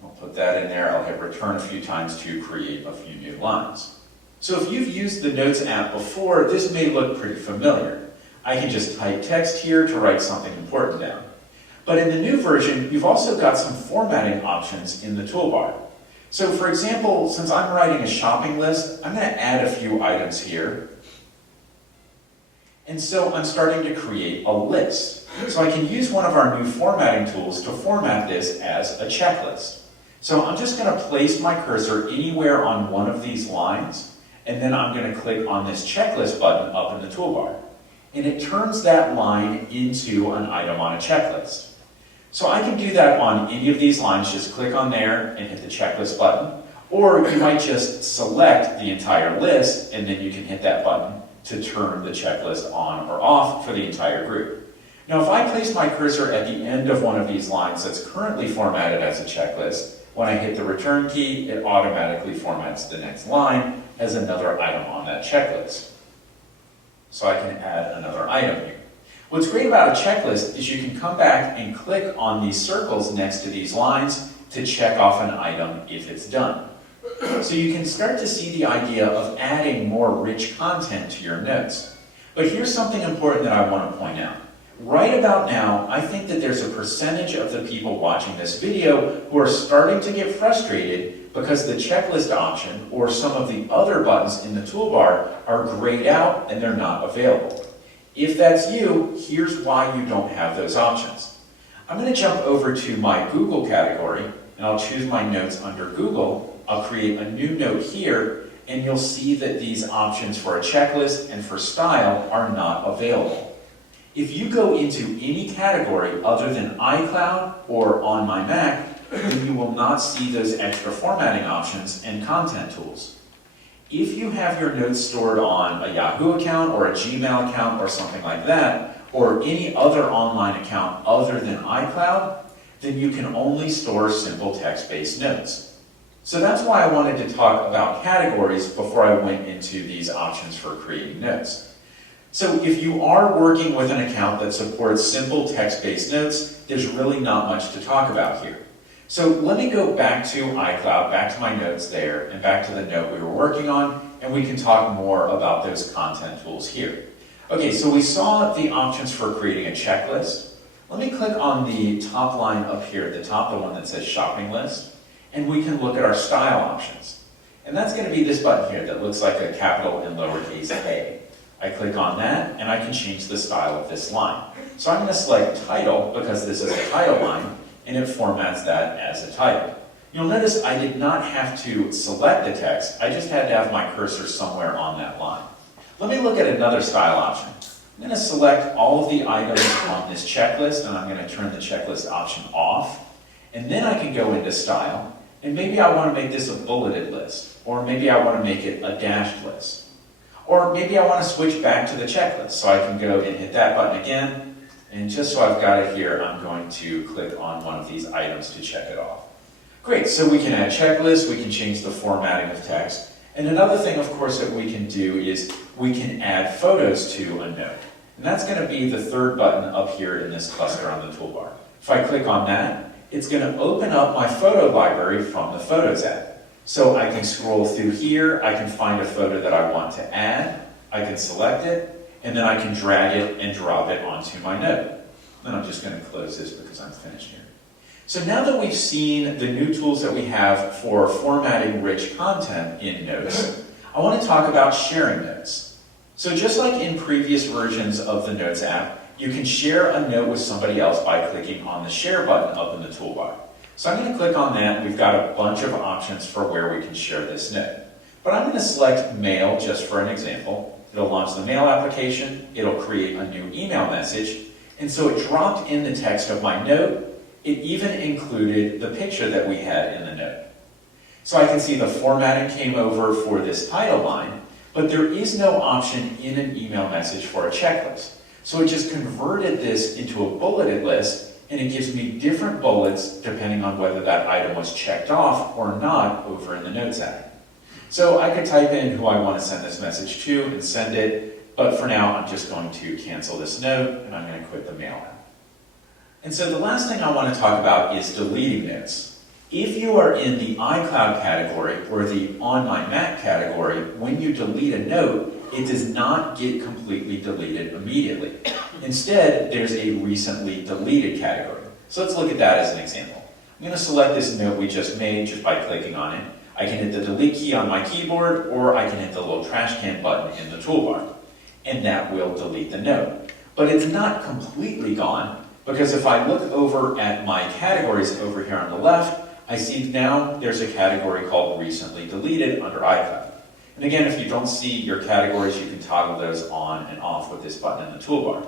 I'll put that in there. I'll hit return a few times to create a few new lines. So if you've used the Notes app before, this may look pretty familiar. I can just type text here to write something important down. But in the new version, you've also got some formatting options in the toolbar. So for example, since I'm writing a shopping list, I'm going to add a few items here. And so I'm starting to create a list. So I can use one of our new formatting tools to format this as a checklist. So I'm just going to place my cursor anywhere on one of these lines, and then I'm going to click on this checklist button up in the toolbar. And it turns that line into an item on a checklist. So I can do that on any of these lines, just click on there and hit the checklist button. Or you might just select the entire list, and then you can hit that button to turn the checklist on or off for the entire group. Now if I place my cursor at the end of one of these lines that's currently formatted as a checklist, when I hit the return key, it automatically formats the next line, as another item on that checklist. So I can add another item here. What's great about a checklist is you can come back and click on these circles next to these lines to check off an item if it's done. So you can start to see the idea of adding more rich content to your notes. But here's something important that I want to point out. Right about now, I think that there's a percentage of the people watching this video who are starting to get frustrated because the checklist option or some of the other buttons in the toolbar are grayed out and they're not available. If that's you, here's why you don't have those options. I'm going to jump over to my Google category and I'll choose my notes under Google. I'll create a new note here and you'll see that these options for a checklist and for style are not available. If you go into any category other than iCloud or on my Mac, then you will not see those extra formatting options and content tools. If you have your notes stored on a Yahoo account or a Gmail account or something like that, or any other online account other than iCloud, then you can only store simple text-based notes. So that's why I wanted to talk about categories before I went into these options for creating notes. So if you are working with an account that supports simple text-based notes, there's really not much to talk about here. So let me go back to iCloud, back to my notes there, and back to the note we were working on, and we can talk more about those content tools here. Okay, so we saw the options for creating a checklist. Let me click on the top line up here at the top, the one that says shopping list, and we can look at our style options. And that's going to be this button here that looks like a capital and lowercase a. I click on that, and I can change the style of this line. So I'm going to select title because this is a title line, and it formats that as a title. You'll notice I did not have to select the text, I just had to have my cursor somewhere on that line. Let me look at another style option. I'm going to select all of the items on this checklist, and I'm going to turn the checklist option off. And then I can go into style, and maybe I want to make this a bulleted list, or maybe I want to make it a dashed list. Or maybe I want to switch back to the checklist, so I can go and hit that button again. And just so I've got it here, I'm going to click on one of these items to check it off. Great, so we can add checklists, we can change the formatting of text. And another thing, of course, that we can do is we can add photos to a note. And that's going to be the third button up here in this cluster on the toolbar. If I click on that, it's going to open up my photo library from the Photos app. So I can scroll through here, I can find a photo that I want to add, I can select it, and then I can drag it and drop it onto my note. Then I'm just going to close this because I'm finished here. So now that we've seen the new tools that we have for formatting rich content in notes, I want to talk about sharing notes. So just like in previous versions of the Notes app, you can share a note with somebody else by clicking on the share button up in the toolbar. So I'm going to click on that, and we've got a bunch of options for where we can share this note. But I'm going to select Mail just for an example. It'll launch the Mail application, it'll create a new email message, and so it dropped in the text of my note. It even included the picture that we had in the note. So I can see the formatting came over for this title line, but there is no option in an email message for a checklist. So it just converted this into a bulleted list, and it gives me different bullets depending on whether that item was checked off or not over in the Notes app. So I could type in who I want to send this message to and send it, but for now I'm just going to cancel this note and I'm going to quit the Mail app. And so the last thing I want to talk about is deleting notes. If you are in the iCloud category or the On My Mac category, when you delete a note, it does not get completely deleted immediately. Instead, there's a recently deleted category. So let's look at that as an example. I'm going to select this note we just made just by clicking on it. I can hit the delete key on my keyboard, or I can hit the little trash can button in the toolbar, and that will delete the note. But it's not completely gone, because if I look over at my categories over here on the left, I see now there's a category called Recently Deleted under iCloud. And again, if you don't see your categories, you can toggle those on and off with this button in the toolbar.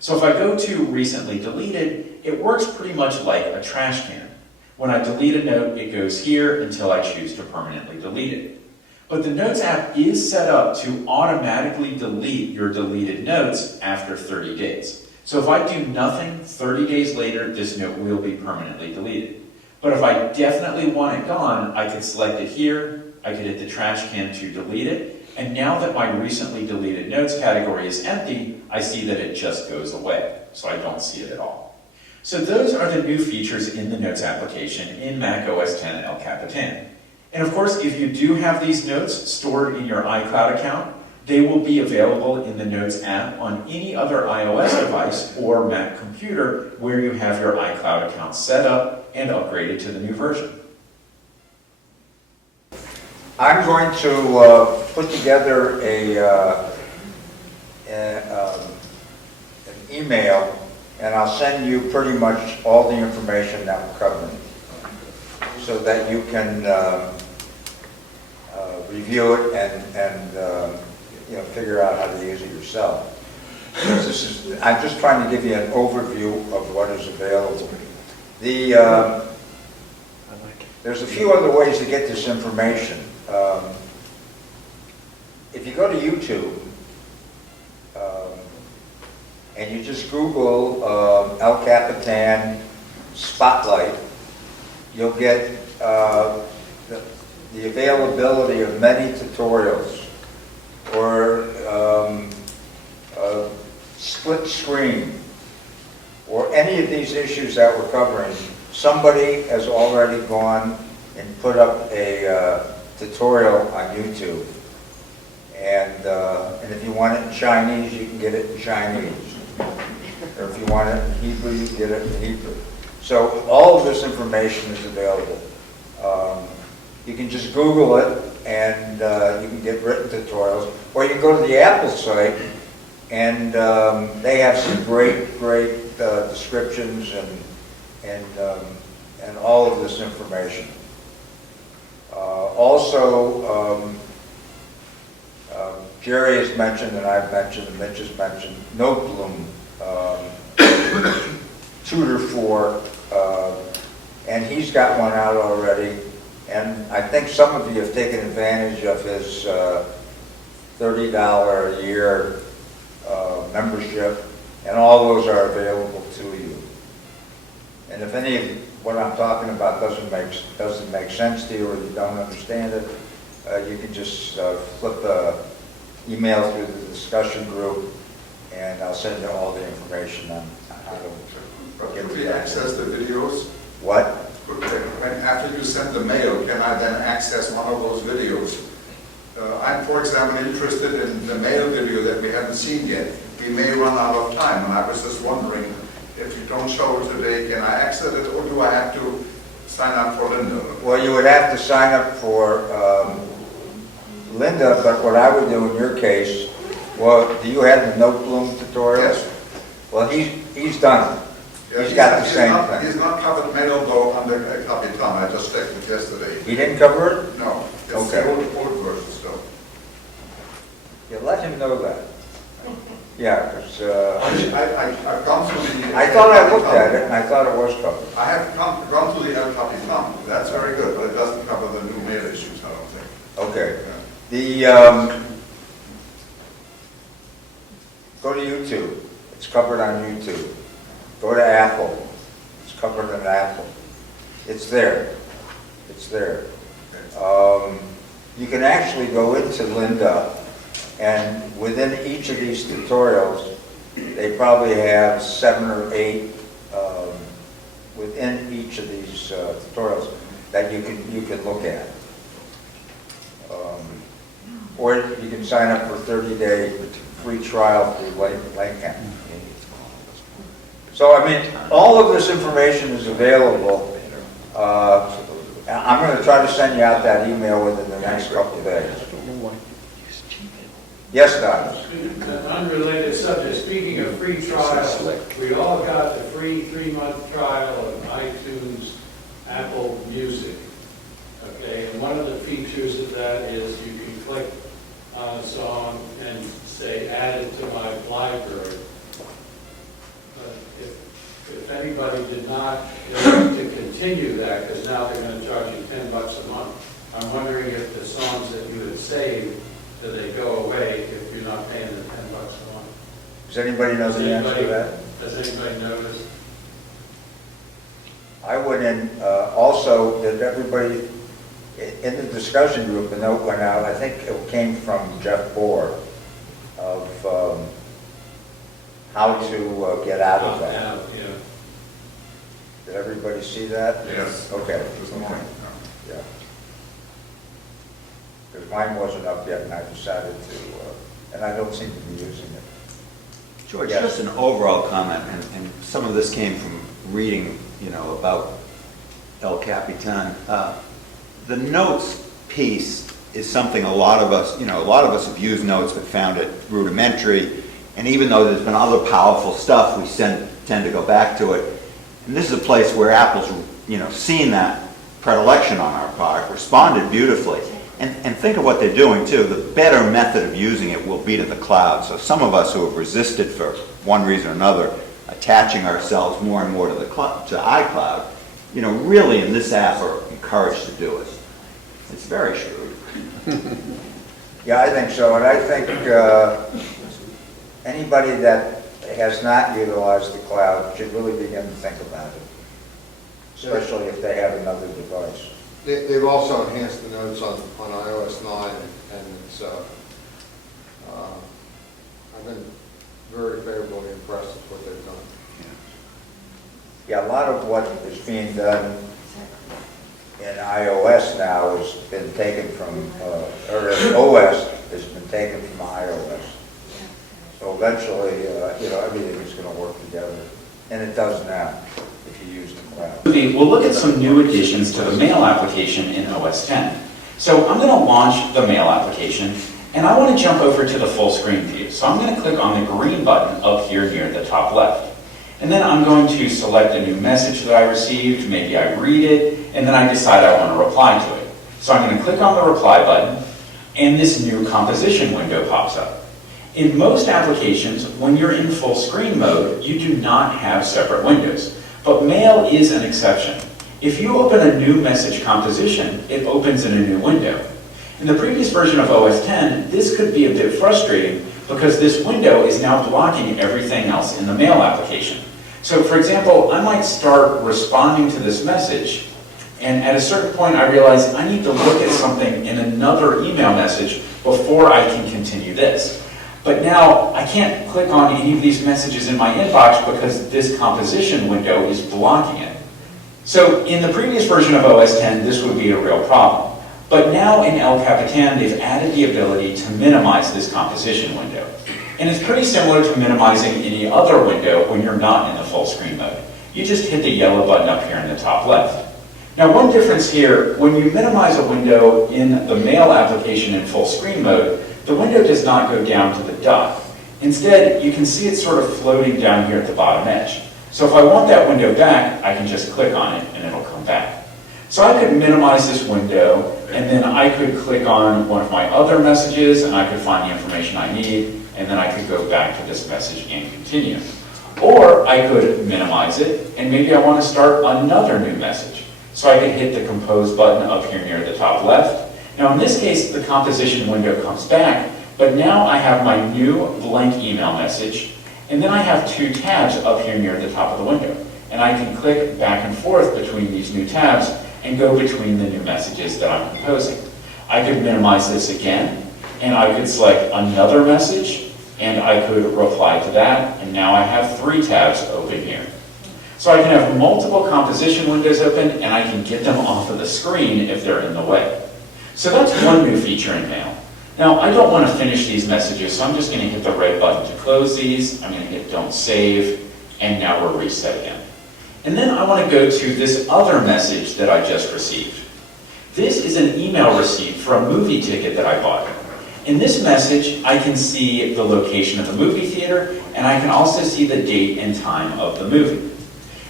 So if I go to Recently Deleted, it works pretty much like a trash can. When I delete a note, it goes here until I choose to permanently delete it. But the Notes app is set up to automatically delete your deleted notes after 30 days. So if I do nothing, 30 days later, this note will be permanently deleted. But if I definitely want it gone, I can select it here, I could hit the trash can to delete it, and now that my recently deleted notes category is empty, I see that it just goes away, so I don't see it at all. So those are the new features in the Notes application in Mac OS X El Capitan. And of course, if you do have these notes stored in your iCloud account, they will be available in the Notes app on any other iOS device or Mac computer where you have your iCloud account set up and upgraded to the new version. I'm going to put together an email, and I'll send you pretty much all the information that we're covering, so that you can review it and figure out how to use it yourself. I'm just trying to give you an overview of what is available. There's a few other ways to get this information. If you go to YouTube and you just Google El Capitan Spotlight, you'll get the availability of many tutorials, or split screen, or any of these issues that we're covering. Somebody has already gone and put up a tutorial on YouTube. And if you want it in Chinese, you can get it in Chinese. Or if you want it in Hebrew, you can get it in Hebrew. So all of this information is available. You can just Google it, and you can get written tutorials. Or you can go to the Apple site, and they have some great descriptions and all of this information. Also, Jerry has mentioned, and I've mentioned, and Mitch has mentioned, Notebloom, Tutor 4, and he's got one out already. And I think some of you have taken advantage of his $30 a year membership, and all those are available to you. And if any of what I'm talking about doesn't make sense to you, or you don't understand it, you can just flip the email through the discussion group, and I'll send you all the information on how to get Could we that. access the videos? What? After you send the mail, can I then access one of those videos? I'm, for example, interested in the mail video that we haven't seen yet. We may run out of time, and I was just wondering, if you don't show it today, can I access it, or do I have to sign up for Linda? Well, you would have to sign up for Linda, but what I would do in your case, well, do you have the Notebloom tutorial? Yes. Well, he's done it. Yeah, He's got the same not, thing. He's not covered mail though under Capitan. I just checked it yesterday. He didn't cover it? No, it's Okay. the old version still. Yeah, let him know that. Yeah, because I've gone through the... I thought I looked at it, and I thought it was covered. I have gone to the El Capitan. That's very good, but it doesn't cover the new mail issues, I don't think. Okay. Yeah. Go to YouTube. It's covered on YouTube. Go to Apple. It's covered on Apple. It's there. It's there. You can actually go into Linda, and within each of these tutorials, they probably have 7 or 8 within each of these tutorials that you can look at. Or you can sign up for a 30-day free trial through Lincoln. So, I mean, all of this information is available. I'm going to try to send you out that email within the next couple of days. Yes, Don? An unrelated subject, speaking of free trial, we all got the free 3-month trial of iTunes, Apple Music. Okay, and one of the features of that is you can click on a song and say, add it to my library. But if anybody did not want to continue that, because now they're going to charge you $10 a month, I'm wondering if the songs that you had saved, do they go away if you're not paying the $10 a month? Does anybody know the answer to that? Does anybody notice? I went in, also, did everybody In the discussion group, a note went out, I think it came from Jeff Bohr, of how to get out of that. Yeah. Did everybody see that? Yes. Okay. This morning, Yeah. Because mine wasn't up yet, and I decided to, and I don't seem to be using it. George, Yes. just an overall comment, and some of this came from reading, about El Capitan. The notes piece is something a lot of us have used notes but found it rudimentary, and even though there's been other powerful stuff, we tend to go back to it. And this is a place where Apple's, seen that predilection on our product, responded beautifully. And think of what they're doing too. The better method of using it will be to the cloud. So some of us who have resisted for one reason or another, attaching ourselves more and more to the to iCloud, really in this app are encouraged to do it. It's very shrewd. Yeah, I think so, and I think anybody that has not utilized the cloud should really begin to think about it, especially if they have another device. They've also enhanced the notes on iOS 9, and it's, I've been very favorably impressed with what they've done. Yeah, a lot of what is being done in iOS now has been taken from, or in OS has been taken from iOS. So eventually, everything is going to work together, and it does now if you use the cloud. We'll look at some new additions to the Mail application in OS 10. So I'm going to launch the Mail application, and I want to jump over to the full screen view. So I'm going to click on the green button up here near the top left. And then I'm going to select a new message that I received, maybe I read it, and then I decide I want to reply to it. So I'm going to click on the reply button, and this new composition window pops up. In most applications, when you're in full screen mode, you do not have separate windows. But Mail is an exception. If you open a new message composition, it opens in a new window. In the previous version of OS 10, this could be a bit frustrating because this window is now blocking everything else in the Mail application. So for example, I might start responding to this message, and at a certain point I realize I need to look at something in another email message before I can continue this. But now I can't click on any of these messages in my inbox because this composition window is blocking it. So in the previous version of OS 10, this would be a real problem. But now in El Capitan, they've added the ability to minimize this composition window. And it's pretty similar to minimizing any other window when you're not in the full screen mode. You just hit the yellow button up here in the top left. Now one difference here, when you minimize a window in the Mail application in full screen mode, the window does not go down to the dot. Instead, you can see it sort of floating down here at the bottom edge. So if I want that window back, I can just click on it and it'll come back. So I could minimize this window, and then I could click on one of my other messages, and I could find the information I need, and then I could go back to this message and continue. Or I could minimize it, and maybe I want to start another new message. So I could hit the compose button up here near the top left. Now in this case, the composition window comes back, but now I have my new blank email message, and then I have two tabs up here near the top of the window. And I can click back and forth between these new tabs and go between the new messages that I'm composing. I could minimize this again, and I could select another message, and I could reply to that, and now I have three tabs open here. So I can have multiple composition windows open, and I can get them off of the screen if they're in the way. So that's one new feature in Mail. Now, I don't want to finish these messages, so I'm just going to hit the red button to close these. I'm going to hit Don't Save, and now we're reset again. And then I want to go to this other message that I just received. This is an email receipt for a movie ticket that I bought. In this message, I can see the location of the movie theater, and I can also see the date and time of the movie.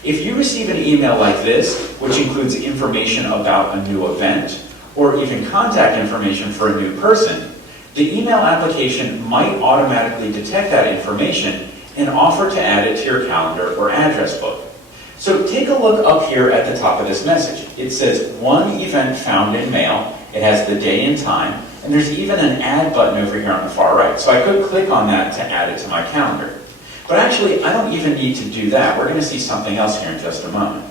If you receive an email like this, which includes information about a new event, or even contact information for a new person, the email application might automatically detect that information and offer to add it to your calendar or address book. So take a look up here at the top of this message. It says one event found in Mail. It has the day and time, and there's even an add button over here on the far right. So I could click on that to add it to my calendar. But actually, I don't even need to do that. We're going to see something else here in just a moment.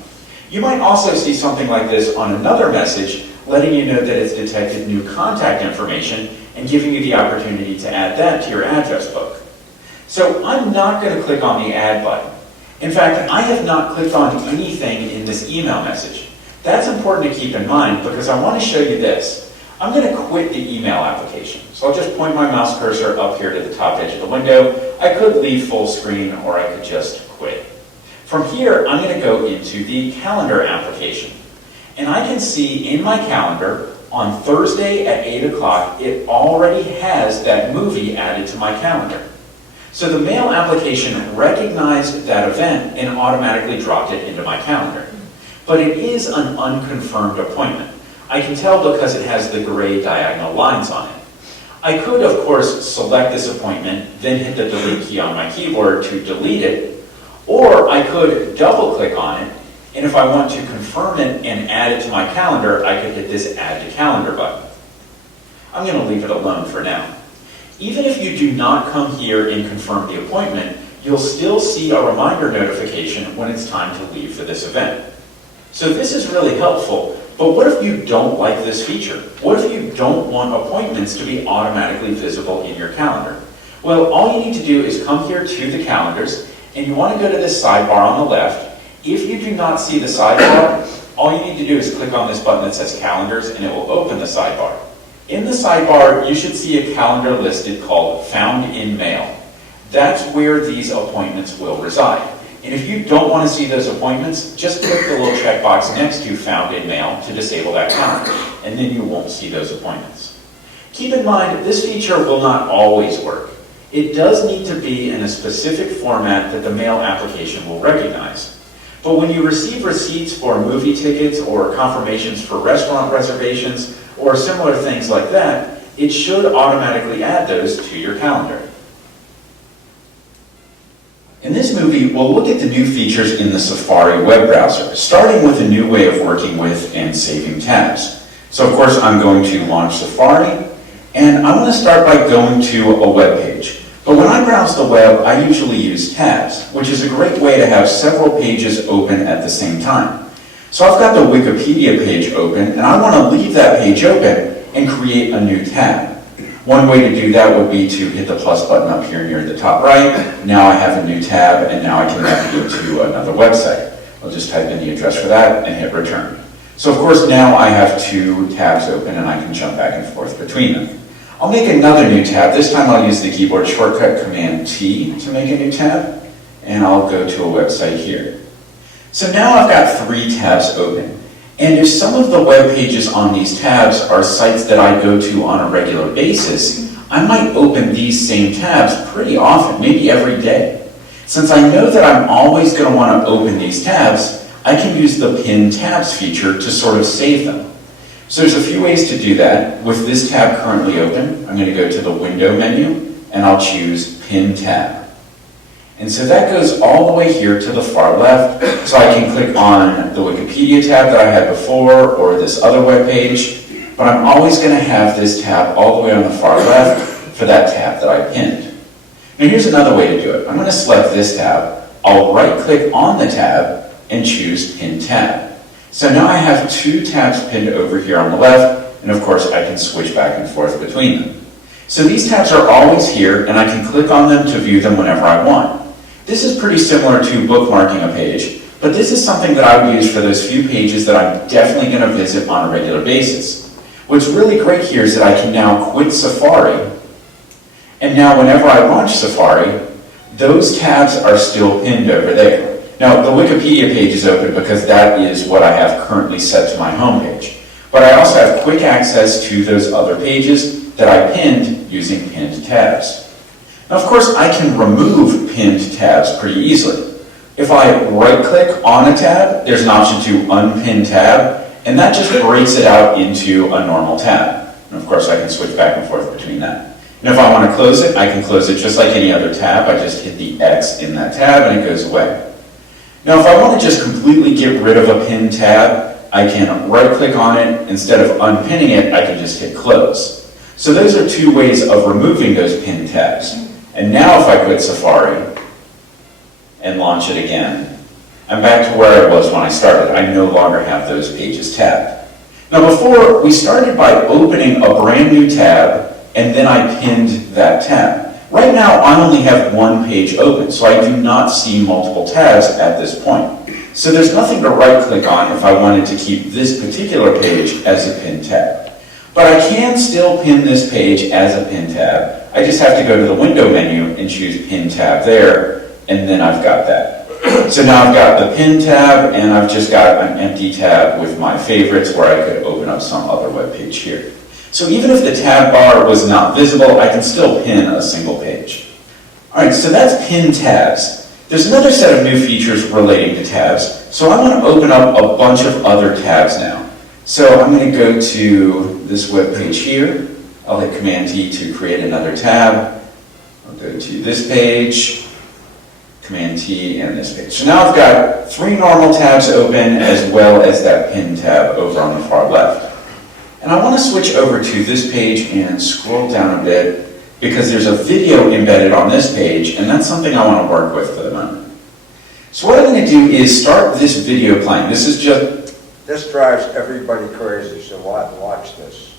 You might also see something like this on another message letting you know that it's detected new contact information and giving you the opportunity to add that to your address book. So I'm not going to click on the add button. In fact, I have not clicked on anything in this email message. That's important to keep in mind because I want to show you this. I'm going to quit the email application. So I'll just point my mouse cursor up here to the top edge of the window. I could leave full screen or I could just quit. From here, I'm going to go into the calendar application. And I can see in my calendar on Thursday at 8 o'clock, it already has that movie added to my calendar. So the mail application recognized that event and automatically dropped it into my calendar. But it is an unconfirmed appointment. I can tell because it has the gray diagonal lines on it. I could, of course, select this appointment, then hit the delete key on my keyboard to delete it, or I could double-click on it, and if I want to confirm it and add it to my calendar, I could hit this Add to Calendar button. I'm going to leave it alone for now. Even if you do not come here and confirm the appointment, you'll still see a reminder notification when it's time to leave for this event. So this is really helpful, but what if you don't like this feature? What if you don't want appointments to be automatically visible in your calendar? Well, all you need to do is come here to the calendars, and you want to go to this sidebar on the left. If you do not see the sidebar, all you need to do is click on this button that says Calendars, and it will open the sidebar. In the sidebar, you should see a calendar listed called Found in Mail. That's where these appointments will reside. And if you don't want to see those appointments, just click the little checkbox next to Found in Mail to disable that calendar, and then you won't see those appointments. Keep in mind, this feature will not always work. It does need to be in a specific format that the mail application will recognize. But when you receive receipts for movie tickets or confirmations for restaurant reservations or similar things like that, it should automatically add those to your calendar. In this movie, we'll look at the new features in the Safari web browser, starting with a new way of working with and saving tabs. So of course, I'm going to launch Safari, and I want to start by going to a web page. But when I browse the web, I usually use tabs, which is a great way to have several pages open at the same time. So I've got the Wikipedia page open, and I want to leave that page open and create a new tab. One way to do that would be to hit the plus button up here near the top right. Now I have a new tab, and now I can navigate to another website. I'll just type in the address for that and hit return. So of course now I have two tabs open, and I can jump back and forth between them. I'll make another new tab. This time I'll use the keyboard shortcut Command T to make a new tab, and I'll go to a website here. So now I've got three tabs open. And if some of the web pages on these tabs are sites that I go to on a regular basis, I might open these same tabs pretty often, maybe every day. Since I know that I'm always going to want to open these tabs, I can use the Pin Tabs feature to sort of save them. So there's a few ways to do that. With this tab currently open, I'm going to go to the Window menu, and I'll choose Pin Tab. And so that goes all the way here to the far left, so I can click on the Wikipedia tab that I had before, or this other web page, but I'm always going to have this tab all the way on the far left for that tab that I pinned. Now here's another way to do it. I'm going to select this tab, I'll right-click on the tab, and choose Pin Tab. So now I have two tabs pinned over here on the left, and of course I can switch back and forth between them. So these tabs are always here, and I can click on them to view them whenever I want. This is pretty similar to bookmarking a page, but this is something that I would use for those few pages that I'm definitely going to visit on a regular basis. What's really great here is that I can now quit Safari, and now whenever I launch Safari, those tabs are still pinned over there. Now, the Wikipedia page is open because that is what I have currently set to my home page. But I also have quick access to those other pages that I pinned using pinned tabs. Now, of course, I can remove pinned tabs pretty easily. If I right-click on a tab, there's an option to unpin tab, and that just breaks it out into a normal tab. And of course, I can switch back and forth between that. And if I want to close it, I can close it just like any other tab. I just hit the X in that tab, and it goes away. Now, if I want to just completely get rid of a pinned tab, I can right-click on it. Instead of unpinning it, I can just hit Close. So those are two ways of removing those pinned tabs. And now if I quit Safari and launch it again, I'm back to where I was when I started. I no longer have those pages tabbed. Now before, we started by opening a brand new tab, and then I pinned that tab. Right now, I only have one page open, so I do not see multiple tabs at this point. So there's nothing to right-click on if I wanted to keep this particular page as a pinned tab. But I can still pin this page as a pin tab. I just have to go to the window menu and choose pin tab there, and then I've got that. So now I've got the pin tab, and I've just got an empty tab with my favorites where I could open up some other web page here. So even if the tab bar was not visible, I can still pin a single page. All right, so that's pin tabs. There's another set of new features relating to tabs, so I want to open up a bunch of other tabs now. So I'm going to go to this web page here. I'll hit Command-T to create another tab. I'll go to this page, Command-T, and this page. So now I've got 3 normal tabs open as well as that pin tab over on the far left. And I want to switch over to this page and scroll down a bit because there's a video embedded on this page, and that's something I want to work with for the moment. So what I'm going to do is start this video playing. This is just... This drives everybody crazy, so watch this.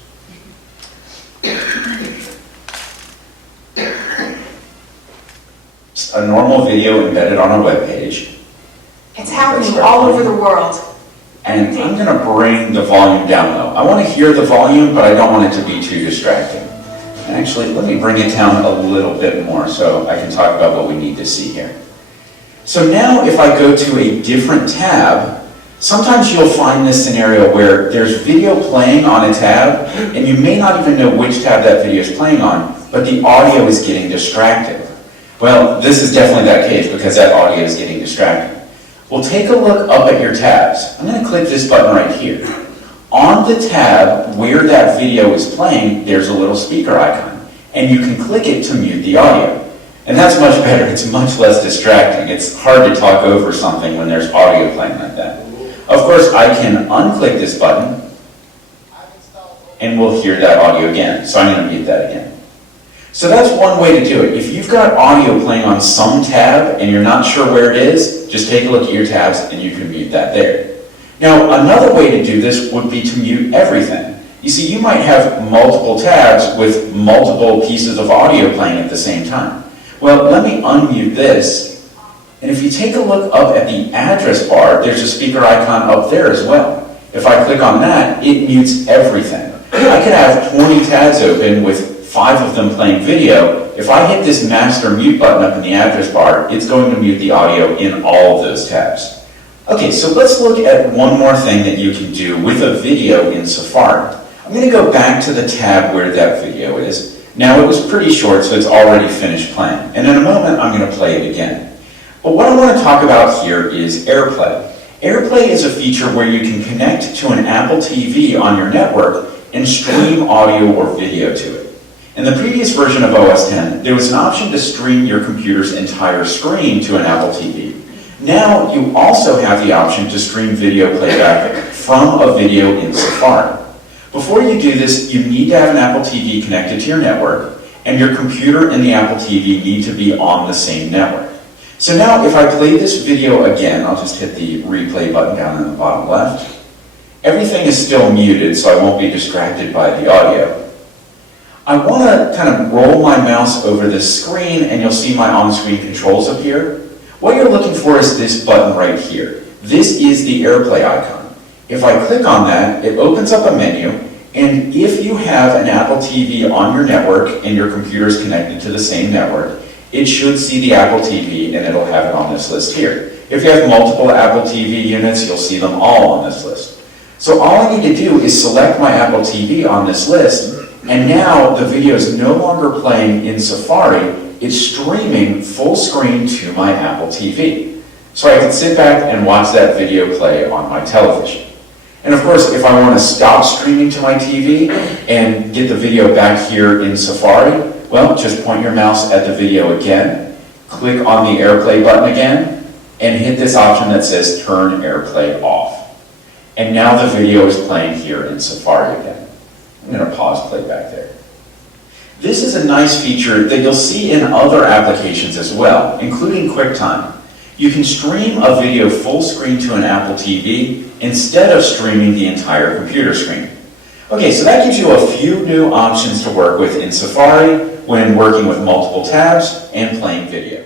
It's a normal video embedded on a web page. It's happening all over the world. And I'm going to bring the volume down low. I want to hear the volume, but I don't want it to be too distracting. And actually, let me bring it down a little bit more so I can talk about what we need to see here. So now if I go to a different tab, sometimes you'll find this scenario where there's video playing on a tab, and you may not even know which tab that video is playing on, but the audio is getting distracted. Well, this is definitely that case because that audio is getting distracted. Well, take a look up at your tabs. I'm going to click this button right here. On the tab where that video is playing, there's a little speaker icon, and you can click it to mute the audio. And that's much better. It's much less distracting. It's hard to talk over something when there's audio playing like that. Of course, I can unclick this button, and we'll hear that audio again. So I'm going to mute that again. So that's one way to do it. If you've got audio playing on some tab and you're not sure where it is, just take a look at your tabs and you can mute that there. Now, another way to do this would be to mute everything. You see, you might have multiple tabs with multiple pieces of audio playing at the same time. Well, let me unmute this. And if you take a look up at the address bar, there's a speaker icon up there as well. If I click on that, it mutes everything. I could have 20 tabs open with 5 of them playing video. If I hit this master mute button up in the address bar, it's going to mute the audio in all of those tabs. Okay, so let's look at one more thing that you can do with a video in Safari. I'm going to go back to the tab where that video is. Now it was pretty short, so it's already finished playing. And in a moment, I'm going to play it again. But what I want to talk about here is AirPlay. AirPlay is a feature where you can connect to an Apple TV on your network and stream audio or video to it. In the previous version of OS X, there was an option to stream your computer's entire screen to an Apple TV. Now you also have the option to stream video playback from a video in Safari. Before you do this, you need to have an Apple TV connected to your network, and your computer and the Apple TV need to be on the same network. So now if I play this video again, I'll just hit the replay button down in the bottom left. Everything is still muted, so I won't be distracted by the audio. I want to kind of roll my mouse over this screen, and you'll see my on-screen controls appear. What you're looking for is this button right here. This is the AirPlay icon. If I click on that, it opens up a menu, and if you have an Apple TV on your network and your computer is connected to the same network, it should see the Apple TV and it'll have it on this list here. If you have multiple Apple TV units, you'll see them all on this list. So all I need to do is select my Apple TV on this list, and now the video is no longer playing in Safari, it's streaming full screen to my Apple TV. So I can sit back and watch that video play on my television. And of course, if I want to stop streaming to my TV and get the video back here in Safari, well, just point your mouse at the video again, click on the AirPlay button again, and hit this option that says Turn AirPlay Off. And now the video is playing here in Safari again. I'm going to pause playback there. This is a nice feature that you'll see in other applications as well, including QuickTime. You can stream a video full screen to an Apple TV instead of streaming the entire computer screen. Okay, so that gives you a few new options to work with in Safari when working with multiple tabs and playing video.